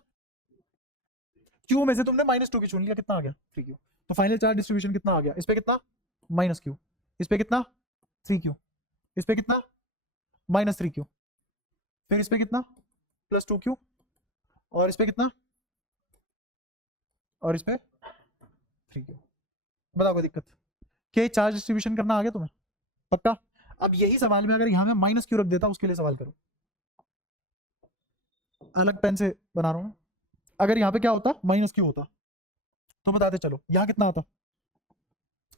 q में से तुमने -2q चुन लिया, कितना आ गया 3q। तो फाइनल चार्ज डिस्ट्रीब्यूशन कितना आ गया, इस पे कितना -q, इस पे कितना 3q, इस पे कितना -3q, फिर इस पे कितना +2q, और इस पे कितना, और इस पे 3q। बताओ कोई दिक्कत? क्या चार्ज डिस्ट्रीब्यूशन करना आ गया तुम्हें? पक्का? अब यही सवाल में अगर यहाँ में -q रख देता, उसके लिए सवाल करो, अलग पेन से बना रहा हूँ। अगर यहाँ पे क्या होता -q होता, तो बताते चलो यहाँ कितना आता,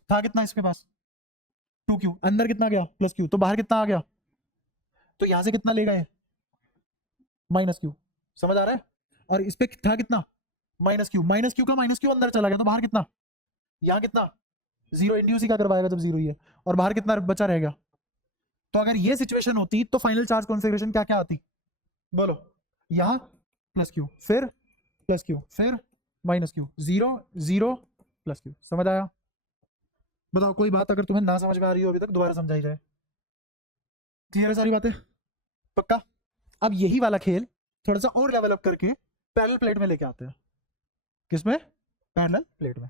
था कितना इसके पास 2q, अंदर कितना गया +q, तो बाहर कितना आ गया, तो यहाँ से कितना ले गए -q। समझ आ रहा है? और इस पे था कितना -q, -q का -q अंदर चला गया, तो बाहर कितना, यहाँ कितना 0, इंड्यूस ही क्या करवाएगा जब 0 ही है, और बाहर कितना बचा रहेगा। तो अगर ये सिचुएशन होती तो फाइनल चार्ज कॉन्फ़िगरेशन क्या क्या आती, बोलो। यहाँ +q, फिर +q, फिर -q, 0 0 +q। समझ आया? बताओ कोई बात अगर तुम्हें ना समझ में आ रही हो अभी तक, दोबारा समझाई जाए। क्लियर है सारी बातें? पक्का? अब यही वाला खेल थोड़ा सा और डेवलप करके पैरेलल प्लेट में लेके आते हैं। किसमें? पैरेलल प्लेट में।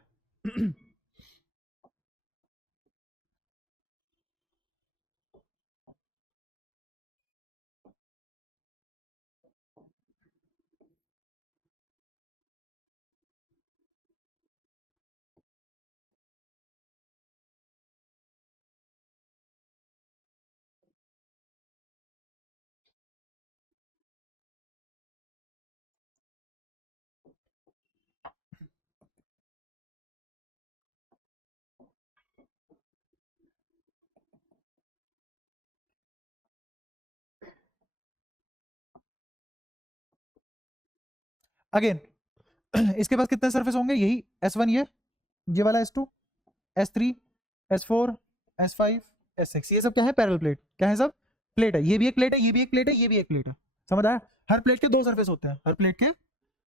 अगेन इसके पास कितने सरफेस होंगे, यही S1, ये वाला S2, S3, S4, S5, S6, ये सब क्या है पैरेलल प्लेट, क्या है सब प्लेट है, ये भी एक प्लेट है, ये भी एक प्लेट है, ये भी एक प्लेट है। समझ आया? हर प्लेट के दो सरफेस होते हैं, हर प्लेट के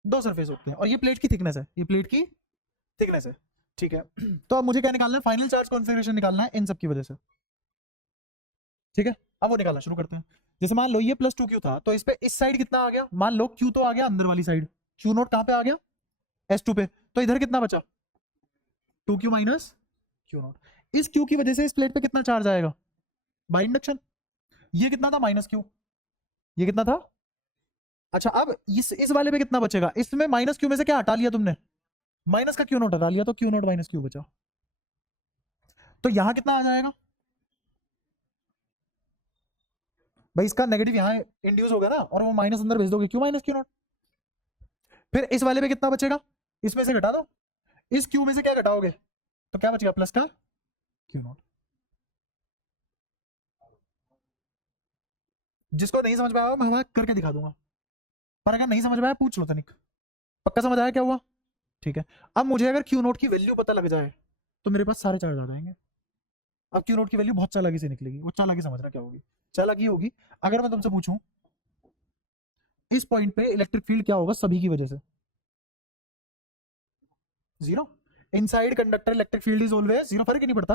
दो सरफेस होते हैं, और ये प्लेट की थिकनेस है, ये प्लेट की थिकनेस है। ठीक है। तो अब मुझे क्या निकालना है, फाइनल चार्ज कॉन्फ़िगरेशन निकालना है इन सब की वजह से। ठीक है, अब वो निकालना शुरू करते हैं। जैसे मान लो ये +2q था, तो इस पे इस साइड कितना आ गया, मान लो q तो आ गया अंदर वाली साइड, q नोट कहाँ पे आ गया S2 पे, तो इधर कितना बचा 2q माइनस q नोट। इस q की वजह से इस प्लेट पे कितना चार्ज आएगा बाय इंडक्शन, ये कितना था -q, ये कितना था। अच्छा अब इस वाले पे कितना बचेगा, इसमें -q में से क्या हटा लिया तुमने, माइनस का q नोट हटा लिया, तो q नोट -q बचा। तो यहां कितना आ जाएगा भाई, इसका नेगेटिव यहाँ इंड्यूस होगा ना, और वो माइनस अंदर भेज दोगे, क्यों -q नोट। फिर इस वाले पे कितना बचेगा, इसमें से घटा दो, इस q में से क्या घटाओगे, तो क्या बचेगा प्लस का q नोट। जिसको नहीं समझ में आया मैं वहां करके दिखा दूंगा, पर अगर नहीं समझ में आया पूछ लो तनिक। पक्का समझ आया क्या हुआ? ठीक है। अब मुझे अगर क्यू नोट की वैल्यू पता लग जाए तो मेरे पास सारे चार्ज आ जाएंगे। अब क्यू नोट की वैल्यू बहुत चालाकी से निकलेगी, वो चालाकी समझना क्या होगी, चालाकी होगी अगर मैं तुमसे पूछूं इस पॉइंट पे इलेक्ट्रिक फील्ड क्या होगा सभी की वजह से, 0। Inside conductor electric field is always 0, फर्क ही नहीं पड़ता।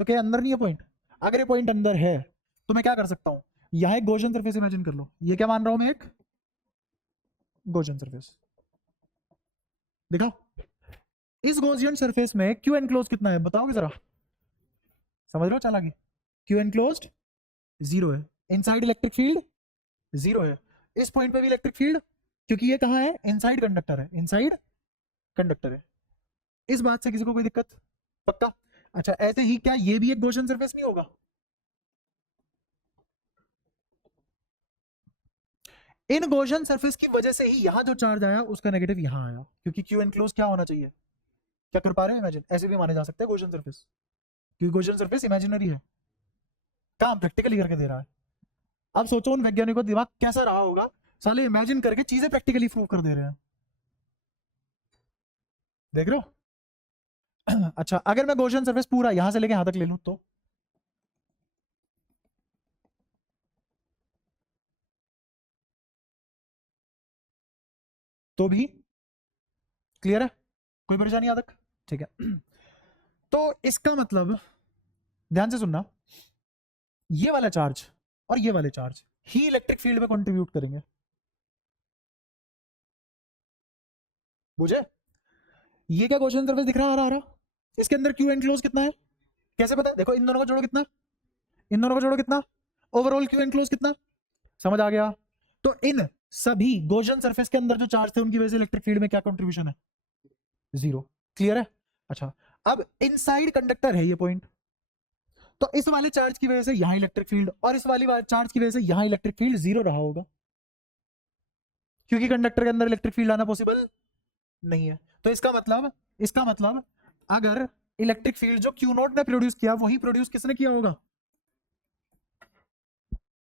तो क्या अंदर नहीं है पॉइंट, अगर ये पॉइंट अंदर है तो मैं क्या कर सकता हूं, यहां एक गॉसियन सरफेस इमेजिन कर लो, ये क्या मान रहा हूं मैं, एक गॉसियन सरफेस। दिखाओ इस गॉसियन सरफेस में क्यू एनक्लोज कितना है बताओगे जरा, समझ लो चालाकी। क्यू एनक्लोज्ड 0 है, इनसाइड इलेक्ट्रिक फील्ड 0 है, इस पॉइंट पे भी इलेक्ट्रिक फील्ड, क्योंकि ये कहाँ है इनसाइड कंडक्टर है, इनसाइड कंडक्टर है। इस बात से किसी को कोई दिक्कत? पक्का? अच्छा ऐसे ही क्या ये भी एक गॉसियन सरफेस नहीं होगा, इन गॉसियन सरफेस की वजह से ही यहां जो चार्ज आया उसका नेगेटिव यहां आया, क्योंकि क्यू एनक्लोज क्या होना चाहिए, क्या कर पा रहे हैं इमेजिन, ऐसे भी माने जा सकते हैं गॉसियन सरफेस, क्योंकि गॉसियन सरफेस इमेजिनरी है, काम प्रैक्टिकली करके दे रहा है। अब सोचो उन वैज्ञानिकों का दिमाग कैसा रहा होगा, साले इमेजिन करके चीजें प्रैक्टिकली प्रूव कर दे रहे हैं। देख रहे हो? अच्छा अगर मैं गॉसियन सरफेस पूरा यहां से लेके यहां तक ले लूं तो तो भी क्लियर है, कोई परेशानी यहाँ तक? ठीक है। तो इसका मतलब ध्यान से सुनना, ये वाला चार्ज और ये वाले चार्ज ही इलेक्ट्रिक फील्ड में कंट्रीब्यूट करेंगे, बुझे? ये क्या क्वेश्चन सरफेस दिख रहा आ रहा, इसके अंदर क्यू एनक्लोज कितना है, कैसे पता है? देखो इन दोनों का जोड़ो कितना, इन दोनों का जोड़ो कितना, ओवरऑल क्यू एनक्लोज कितना, समझ आ गया? तो इन सभी गॉसियन सरफेस के अंदर जो चार्ज थे उनकी वजह से इलेक्ट्रिक फील्ड में क्या कंट्रीब्यूशन है? जीरो। क्लियर है? अच्छा, अब इनसाइड कंडक्टर है ये पॉइंट, तो इस वाले चार्ज की वजह से यहां इलेक्ट्रिक फील्ड और इस वाली चार्ज की वजह से यहां इलेक्ट्रिक फील्ड जीरो रहा होगा, क्योंकि कंडक्टर के अंदर इलेक्ट्रिक फील्ड आना पॉसिबल नहीं है। तो इसका मतलब अगर इलेक्ट्रिक फील्ड जो क्यू नॉट ने प्रोड्यूस किया वही प्रोड्यूस किसने किया होगा?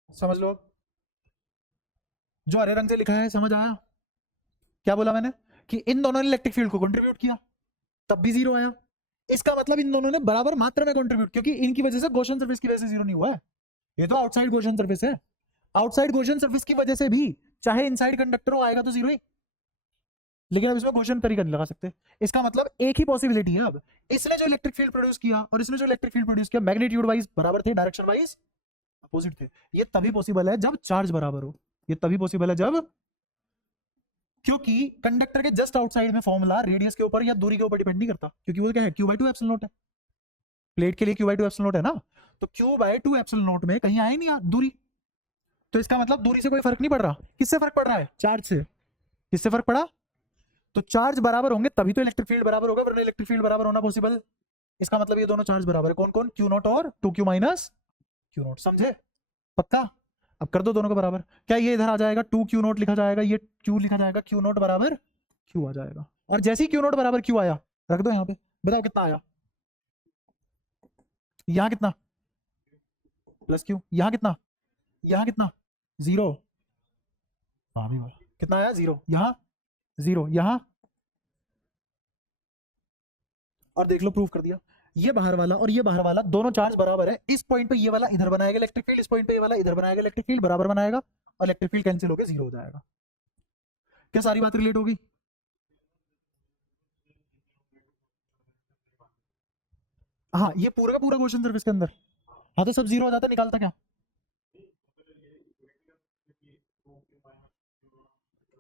समझ लो, जो हरे रंग से लिखा है, समझ आया क्या बोला मैंने? कि इन दोनों ने इलेक्ट्रिक फील्ड को कंट्रीब्यूट किया, तब भी जीरो आया। इसका मतलब इन दोनों ने बराबर मात्रा में कंट्रीब्यूट, क्योंकि इनकी वजह से गॉसियन सरफेस की वजह से जीरो नहीं हुआ है, ये तो आउटसाइड गॉसियन सरफेस है। आउटसाइड गॉसियन सरफेस की वजह से भी चाहे इनसाइड कंडक्टर हो आएगा तो जीरो ही, लेकिन अब इसमें गॉसियन तरीका नहीं लगा सकते। इसका मतलब एक ही पॉसिबिलिटी है, अब इसने जो इलेक्ट्रिक फील्ड प्रोड्यूस किया और इसने जो इलेक्ट्रिक फील्ड प्रोड्यूस किया मैग्नीट्यूड वाइज बराबर थे, डायरेक्शन वाइज अपोजिट थे। ये तभी पॉसिबल है जब चार्ज बराबर हो, ये तभी पॉसिबल है जब, क्योंकि कंडक्टर के जस्ट आउटसाइड में फॉर्मूला रेडियस के ऊपर या दूरी के ऊपर डिपेंड नहीं करता, क्योंकि वो क्या है, Q by two epsilon not है, प्लेट के लिए Q by two epsilon not है ना, तो Q by two epsilon not में कहीं आए नहीं दूरी, तो इसका मतलब दूरी से कोई फर्क नहीं पड़ रहा। किससे फर्क पड़ रहा है? चार्ज से। किससे फर्क पड़ा? तो चार्ज बराबर होंगे तभी तो इलेक्ट्रिक फील्ड बराबर होगा, वरना इलेक्ट्रिक फील्ड बराबर होना पॉसिबल। इसका मतलब ये दोनों चार्ज बराबर है, कौन कौन? क्यू नॉट और two q minus q naught, समझे? पक्का? अब कर दो दोनों को बराबर, क्या ये इधर आ जाएगा, टू क्यू नॉट लिखा जाएगा, ये क्यू लिखा जाएगा, क्यू नॉट बराबर क्यू आ जाएगा, और जैसे ही क्यू नॉट बराबर क्यू आया रख दो यहाँ पे, बताओ कितना आया? यहाँ कितना? Plus Q. यहाँ कितना? यहाँ कितना? जीरो। कितना आया? जीरो। यहाँ जीरो, यहाँ, और देख लो प्रूफ कर दिया। ये बाहर वाला और ये बाहर वाला दोनों चार्ज बराबर है, इस पॉइंट पे ये वाला इधर बनाएगा इलेक्ट्रिक फील्ड, इस पॉइंट पे ये वाला इधर बनाएगा इलेक्ट्रिक फील्ड, बराबर बनाएगा, और इलेक्ट्रिक फील्ड कैंसिल होकर जीरो हो जाएगा। क्या सारी बात रिलेट होगी? हाँ, ये पूरा का पूरा क्वेश्चन सर्विस के अंदर, हाँ तो सब जीरो हो जाता, निकालता क्या?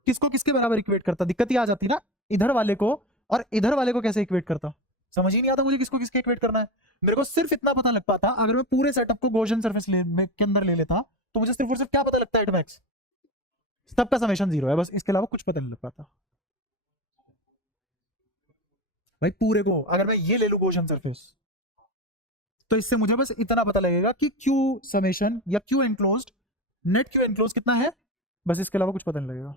किसको किसके बराबर इक्वेट करता? दिक्कत ही आ जाती ना, इधर वाले को और इधर वाले को कैसे इक्वेट करता, समझ ही नहीं आता मुझे किसको किसके इक्वेट करना है। मेरे को सिर्फ इतना पता लग पाता, अगर मैं पूरे सेटअप को गॉसियन सरफेस के अंदर ले लेता, तो मुझे सिर्फ और सिर्फ क्या पता लगता है? मैक्स सबका समेशन जीरो है, बस इसके अलावा कुछ पता नहीं लग पाता भाई। पूरे को अगर मैं ये ले लूं गॉसियन सरफेस, तो इससे मुझे बस इतना पता लगेगा कि क्यू समेशन या Q enclosed, net Q enclose कितना है, बस इसके अलावा कुछ पता नहीं लगेगा।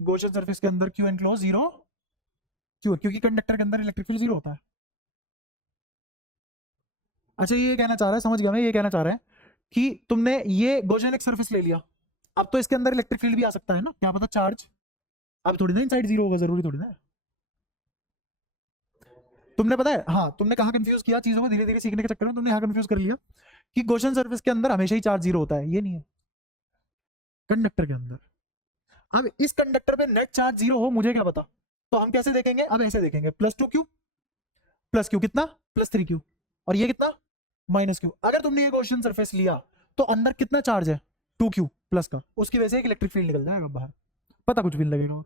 गॉसियन सरफेस के अंदर क्यू एनक्लोज जीरो क्यों? क्योंकि कंडक्टर के अंदर इलेक्ट्रिक फील्ड जीरो होता है। अच्छा, ये कहना चाह रहा है, समझ गया मैं, ये कहना चाह रहा है कि तुमने ये गॉसियन एक सरफेस ले लिया, अब तो इसके अंदर इलेक्ट्रिक फील्ड भी आ सकता है ना, क्या पता चार्ज, अब थोड़ी ना इनसाइड जीरो होगा, जरूरी थोड़ी ना। तुमने पता है, हाँ तुमने कहा कंफ्यूज किया चीजों को, धीरे धीरे सीखने के चक्कर में तुमने यहाँ कंफ्यूज कर लिया कि गॉसियन सरफेस के अंदर हमेशा ही चार्ज जीरो होता है, ये नहीं है कंडक्टर के अंदर। अब इस कंडक्टर पे नेट चार्ज जीरो हो, मुझे क्या पता, तो हम कैसे देखेंगे? अब ऐसे देखेंगे, plus two Q, plus Q कितना? प्लस थ्री क्यू, और ये कितना? Minus Q. अगर तुमने ये गॉसियन सरफेस लिया तो अंदर कितना चार्ज है? टू क्यू प्लस का, उसकी वजह से एक इलेक्ट्रिक फील्ड निकल जाएगा बाहर, पता कुछ भी नहीं लगेगा,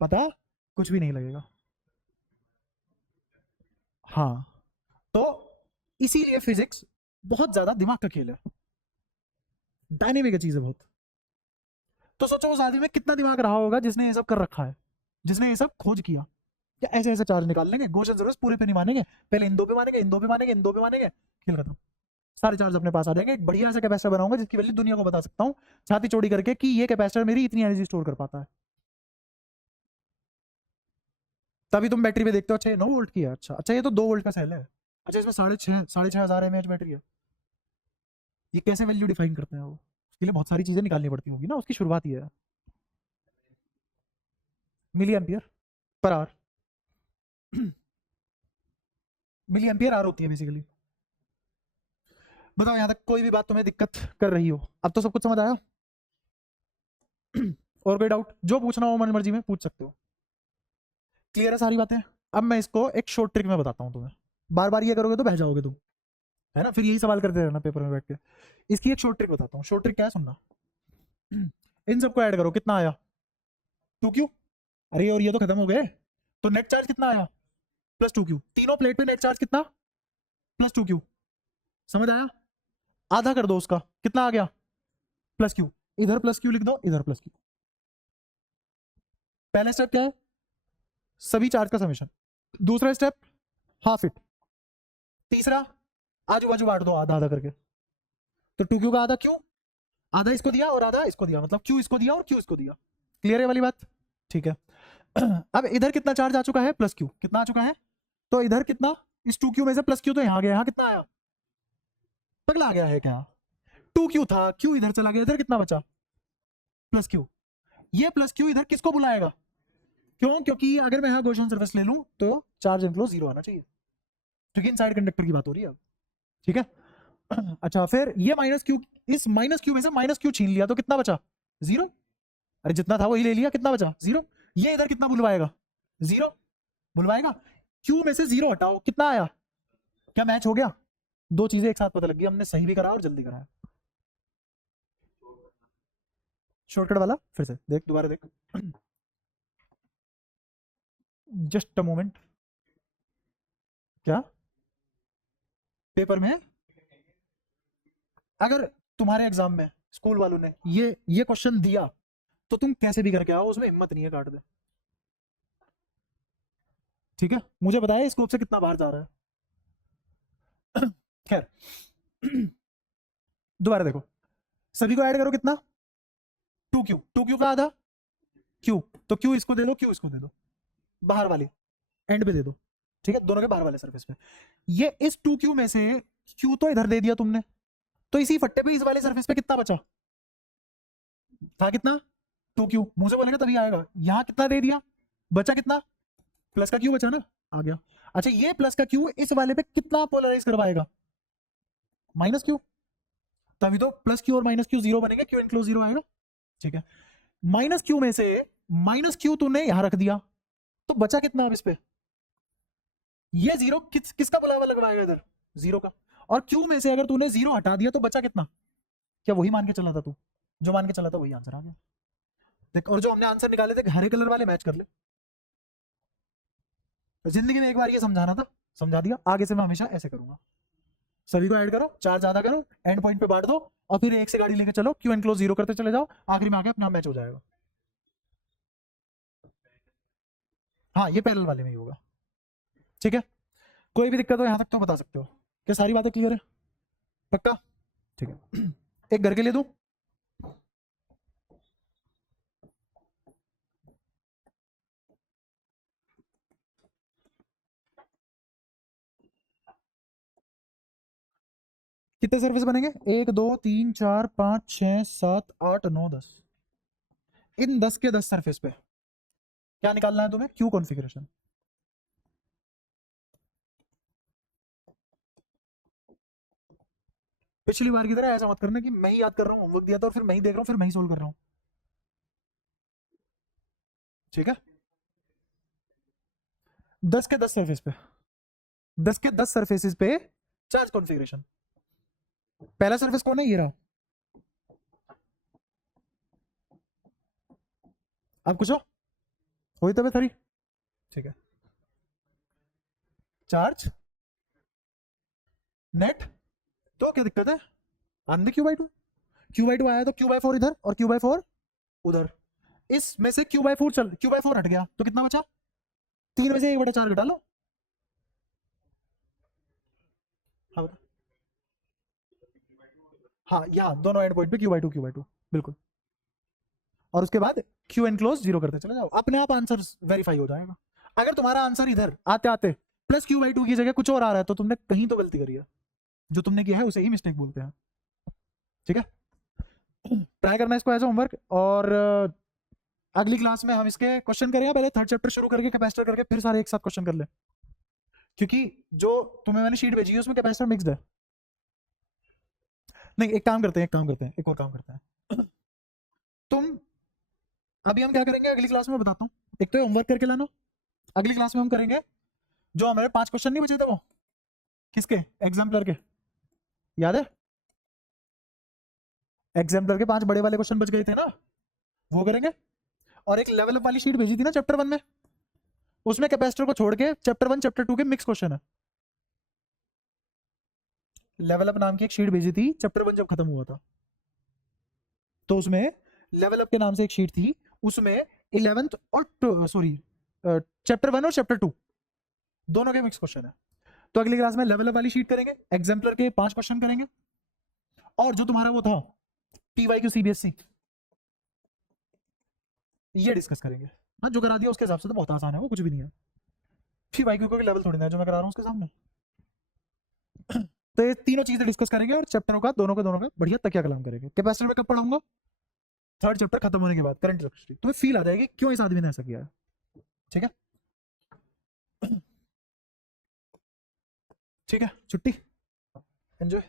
पता कुछ भी नहीं लगेगा। हाँ, तो इसीलिए फिजिक्स बहुत ज्यादा दिमाग का खेल है, डायनेमिक चीज है बहुत। तो सोचो उस आदमी में कितना दिमाग रहा होगा जिसने ये सब कर रखा है, जिसने ये सब खोज किया। क्या ऐसे ऐसे चार्ज निकाल लेंगे, गॉसियन सरफेस पूरे पे नहीं मानेंगे, पहले इन दो पे मानेंगे, इन दो पे मानेंगे, इन दो पे मानेंगे, खेल खत्म, सारे चार्ज अपने पास आ जाएंगे। एक बढ़िया सा कैपेसिटर बनाऊंगा जिसकी वैल्यू दुनिया को बता सकता हूँ छाती चौड़ी करके कि ये कैपेसिटर मेरी इतनी एनर्जी स्टोर कर पाता है। तभी तुम बैटरी पे देखते हो, अच्छा ये 9 वोल्ट की है, अच्छा अच्छा ये तो 2 वोल्ट का सेल है, अच्छा इसमें साढ़े छः हजार एमएच बैटरी है, ये कैसे वैल्यू डिफाइन करते हैं वो? उसके लिए बहुत सारी चीजें निकालनी पड़ती होगी ना, उसकी शुरुआत ही है milli ampere per hour. Milli ampere hour होती है बेसिकली। बताओ यहाँ तक कोई भी बात तुम्हें दिक्कत कर रही हो? अब तो सब कुछ समझ आया? और कोई डाउट? जो पूछना हो मन मर्जी में पूछ सकते हो। क्लियर है सारी बातें? अब मैं इसको एक शॉर्ट ट्रिक में बताता हूँ तुम्हें, बार बार ये करोगे तो बह जाओगे तुम, है ना, फिर यही सवाल करते रहना पेपर में बैठ के। इसकी एक शॉर्ट ट्रिक बताता हूँ। शॉर्ट ट्रिक क्या है सुनना। इन सबको ऐड करो, कितना आया? 2q। अरे और ये तो खत्म हो गए, तो नेट चार्ज कितना आया? Plus 2q। तीनों प्लेट पे नेट चार्ज कितना? Plus 2q। समझ आया? आधा कर दो उसका, कितना आ गया? Plus q। इधर प्लस q लिख दो, इधर प्लस q। पहला स्टेप क्या है? सभी चार्ज का समेशन। दूसरा स्टेप हाफ इट। तीसरा आजू बाजू बांट दो आधा आधा करके। तो 2q का आधा q, आधा इसको दिया और आधा इसको दिया, मतलब q इसको दिया और q इसको दिया। क्लियर है वाली बात? ठीक है। अब इधर कितना चार्ज आ चुका है? Plus q। कितना आ चुका है? तो इधर कितना? इस 2q में से प्लस q तो यहां गया, यहां कितना आया? पगला आ गया है क्या? 2q था, q इधर चला गया, इधर कितना बचा? Plus q। ये प्लस q इधर किसको बुलाएगा? क्यों? क्योंकि अगर मैं यहां गॉसियन सरफेस ले लूं तो चार्ज इनफ्लो 0 आना चाहिए, क्योंकि इनसाइड कंडक्टर की बात हो रही है अब। ठीक है। अच्छा, फिर ये माइनस क्यू, इस माइनस क्यू में से माइनस क्यू छीन लिया तो कितना बचा? 0। अरे जितना था वही ले लिया, कितना बचा? 0। ये इधर कितना बुलवाएगा? 0 बुलवाएगा। क्यू में से 0 हटाओ, कितना आया? क्या मैच हो गया? दो चीजें एक साथ पता लग गई, हमने सही भी करा और जल्दी कराया। शॉर्टकट वाला फिर से देख, दोबारा देख। Just a moment. क्या पेपर में अगर तुम्हारे एग्जाम में स्कूल वालों ने ये क्वेश्चन दिया तो तुम कैसे भी करके आओ, उसमें हिम्मत नहीं है काट दे। ठीक है, मुझे बताया स्कोप से कितना बाहर जा रहा है। खैर, दोबारा देखो, सभी को ऐड करो, कितना? 2q। 2q का आधा q, तो q इसको दे दो, q इसको दे दो, बाहर वाले एंड पे दे दो। ठीक है, दोनों के बाहर वाले सरफेस पे। ये इस 2q में से q तो इधर दे दिया तुमने, तो इसी फट्टे पे इस वाले सरफेस पे कितना बचा? था कितना? 2q। मुंह से बोलेगा तभी आएगा। यहां कितना दे दिया? बचा कितना? प्लस का q बचा ना, आ गया। अच्छा, ये प्लस का q इस वाले पे कितना पोलराइज करवाएगा? Minus q। तभी तो प्लस q और माइनस q 0 बनेंगे, q इनक्लोज 0 आएगा। ठीक है, माइनस q में से माइनस q तूने यहां रख दिया, तो बचा कितना अब इस पे? ये 0 किसका बुलावा लगवाएगा इधर? 0 का। और q में से अगर तूने 0 हटा दिया तो बचा कितना? क्या वही मान के चला था तू? जो मान के चला था वही आंसर आ गया। देख, और जो हमने आंसर निकाले थे हरे कलर वाले मैच कर ले। तो जिंदगी में एक बार ये समझाना था, समझा दिया, आगे से मैं हमेशा ऐसे करूंगा। सभी को ऐड करो, चार ज्यादा करो, एंड पॉइंट पे बांट दो, और फिर एक से गाड़ी लेके चलो, क्यू एनक्लोज 0 करते चले जाओ, आखिरी में आके अपना मैच हो जाएगा। हाँ, ये पैरेलल वाले में ही होगा। ठीक है, कोई भी दिक्कत हो यहाँ तक तो बता सकते हो। क्या सारी बातें क्लियर है? पक्का? ठीक है। एक घर के लिए दूं? कितने सर्विस बनेंगे? 1 2 3 4 5 6 7 8 9 10। इन 10 के 10 सरफेस पे क्या निकालना है तुम्हें? Q configuration. पिछली बार की तरह ऐसा मत करना कि मैं ही याद कर रहा हूँ, होमवर्क दिया था और फिर मैं ही देख रहा हूँ, फिर मैं ही सोल्व कर रहा हूँ। ठीक है, 10 के 10 सरफेस पे, 10 के 10 सरफेसेस पे चार्ज कॉन्फ़िगरेशन। पहला सरफेस कौन है? ये रहा। अब कुछ हो हुई तबीयत खरी? ठीक है, चार्ज नेट, तो क्या दिक्कत है? आंधी Q/2, Q/2 आया तो Q/4 इधर और Q/4 उधर। इसमें से Q/4 चल, Q/4 हट गया तो कितना बचा? 3 में से 1/4 घटा लो। हाँ बता। हाँ, यहाँ दोनों एंड पॉइंट पे Q/2 बिल्कुल। और उसके बाद क्यू एनक्लोज 0 करते चले जाओ, अपने आप आंसर वेरीफाई हो जाएगा। अगर तुम्हारा आंसर इधर आते आते प्लस Q/2 की जगह कुछ और आ रहा है तो तुमने कहीं तो गलती करी है। जो तुमने किया है उसे ही मिस्टेक बोलते हैं। ठीक है, ट्राई करना इसको एज होमवर्क। और अगली क्लास में हम इसके क्वेश्चन करेंगे। पहले थर्ड चैप्टर शुरू करके कैपेसिटर करके फिर सारे एक साथ क्वेश्चन कर ले, क्योंकि जो तुम्हें मैंने शीट भेजी है उसमें कैपेसिटर मिक्स्ड है। नहीं, एक काम करते हैं, एक और काम करते हैं। तुम अभी हम क्या करेंगे अगली क्लास में बताता हूँ। एक तो होमवर्क करके लाना, अगली क्लास में हम करेंगे जो हमारे 5 क्वेश्चन नहीं बचे थे वो किसके, एग्जाम्पलर के, याद है एग्जाम्पलर के 5 बड़े वाले क्वेश्चन बच गए थे ना, वो करेंगे। और एक लेवल अप वाली शीट भेजी थी ना चैप्टर 1 में, उसमें कैपेसिटर को छोड़ के चैप्टर 1 चैप्टर 2 के मिक्स क्वेश्चन है। लेवल अप नाम की एक शीट भेजी थी चैप्टर 1 जब खत्म हुआ था, तो उसमें लेवल अप के नाम से एक शीट थी, उसमें 11th और सॉरी चैप्टर 1 और चैप्टर 2 दोनों के मिक्स क्वेश्चन है। तो अगली क्लास में लेवल अप वाली शीट करेंगे, एग्जाम्पलर के 5 क्वेश्चन करेंगे, और जो तुम्हारा वो था PYQ CBSE ये डिस्कस करेंगे। हाँ जो करा दिया उसके हिसाब से तो बहुत आसान है, वो कुछ भी नहीं है। PYQ का लेवल थोड़ी ना है जो मैं करा रहा हूँ उसके सामने। तो ये तीनों चीजें डिस्कस करेंगे और चैप्टरों का दोनों का बढ़िया तकिया कलाम करेंगे। कैपेसिटर में कब पढ़ाऊंगा, 3rd चैप्टर खत्म होने के बाद, करंट इलेक्ट्रिसिटी। तुम्हें फील आ जाएगी क्यों इस आदमी ने ऐसा किया है। ठीक है ठीक है, छुट्टी, एंजॉय।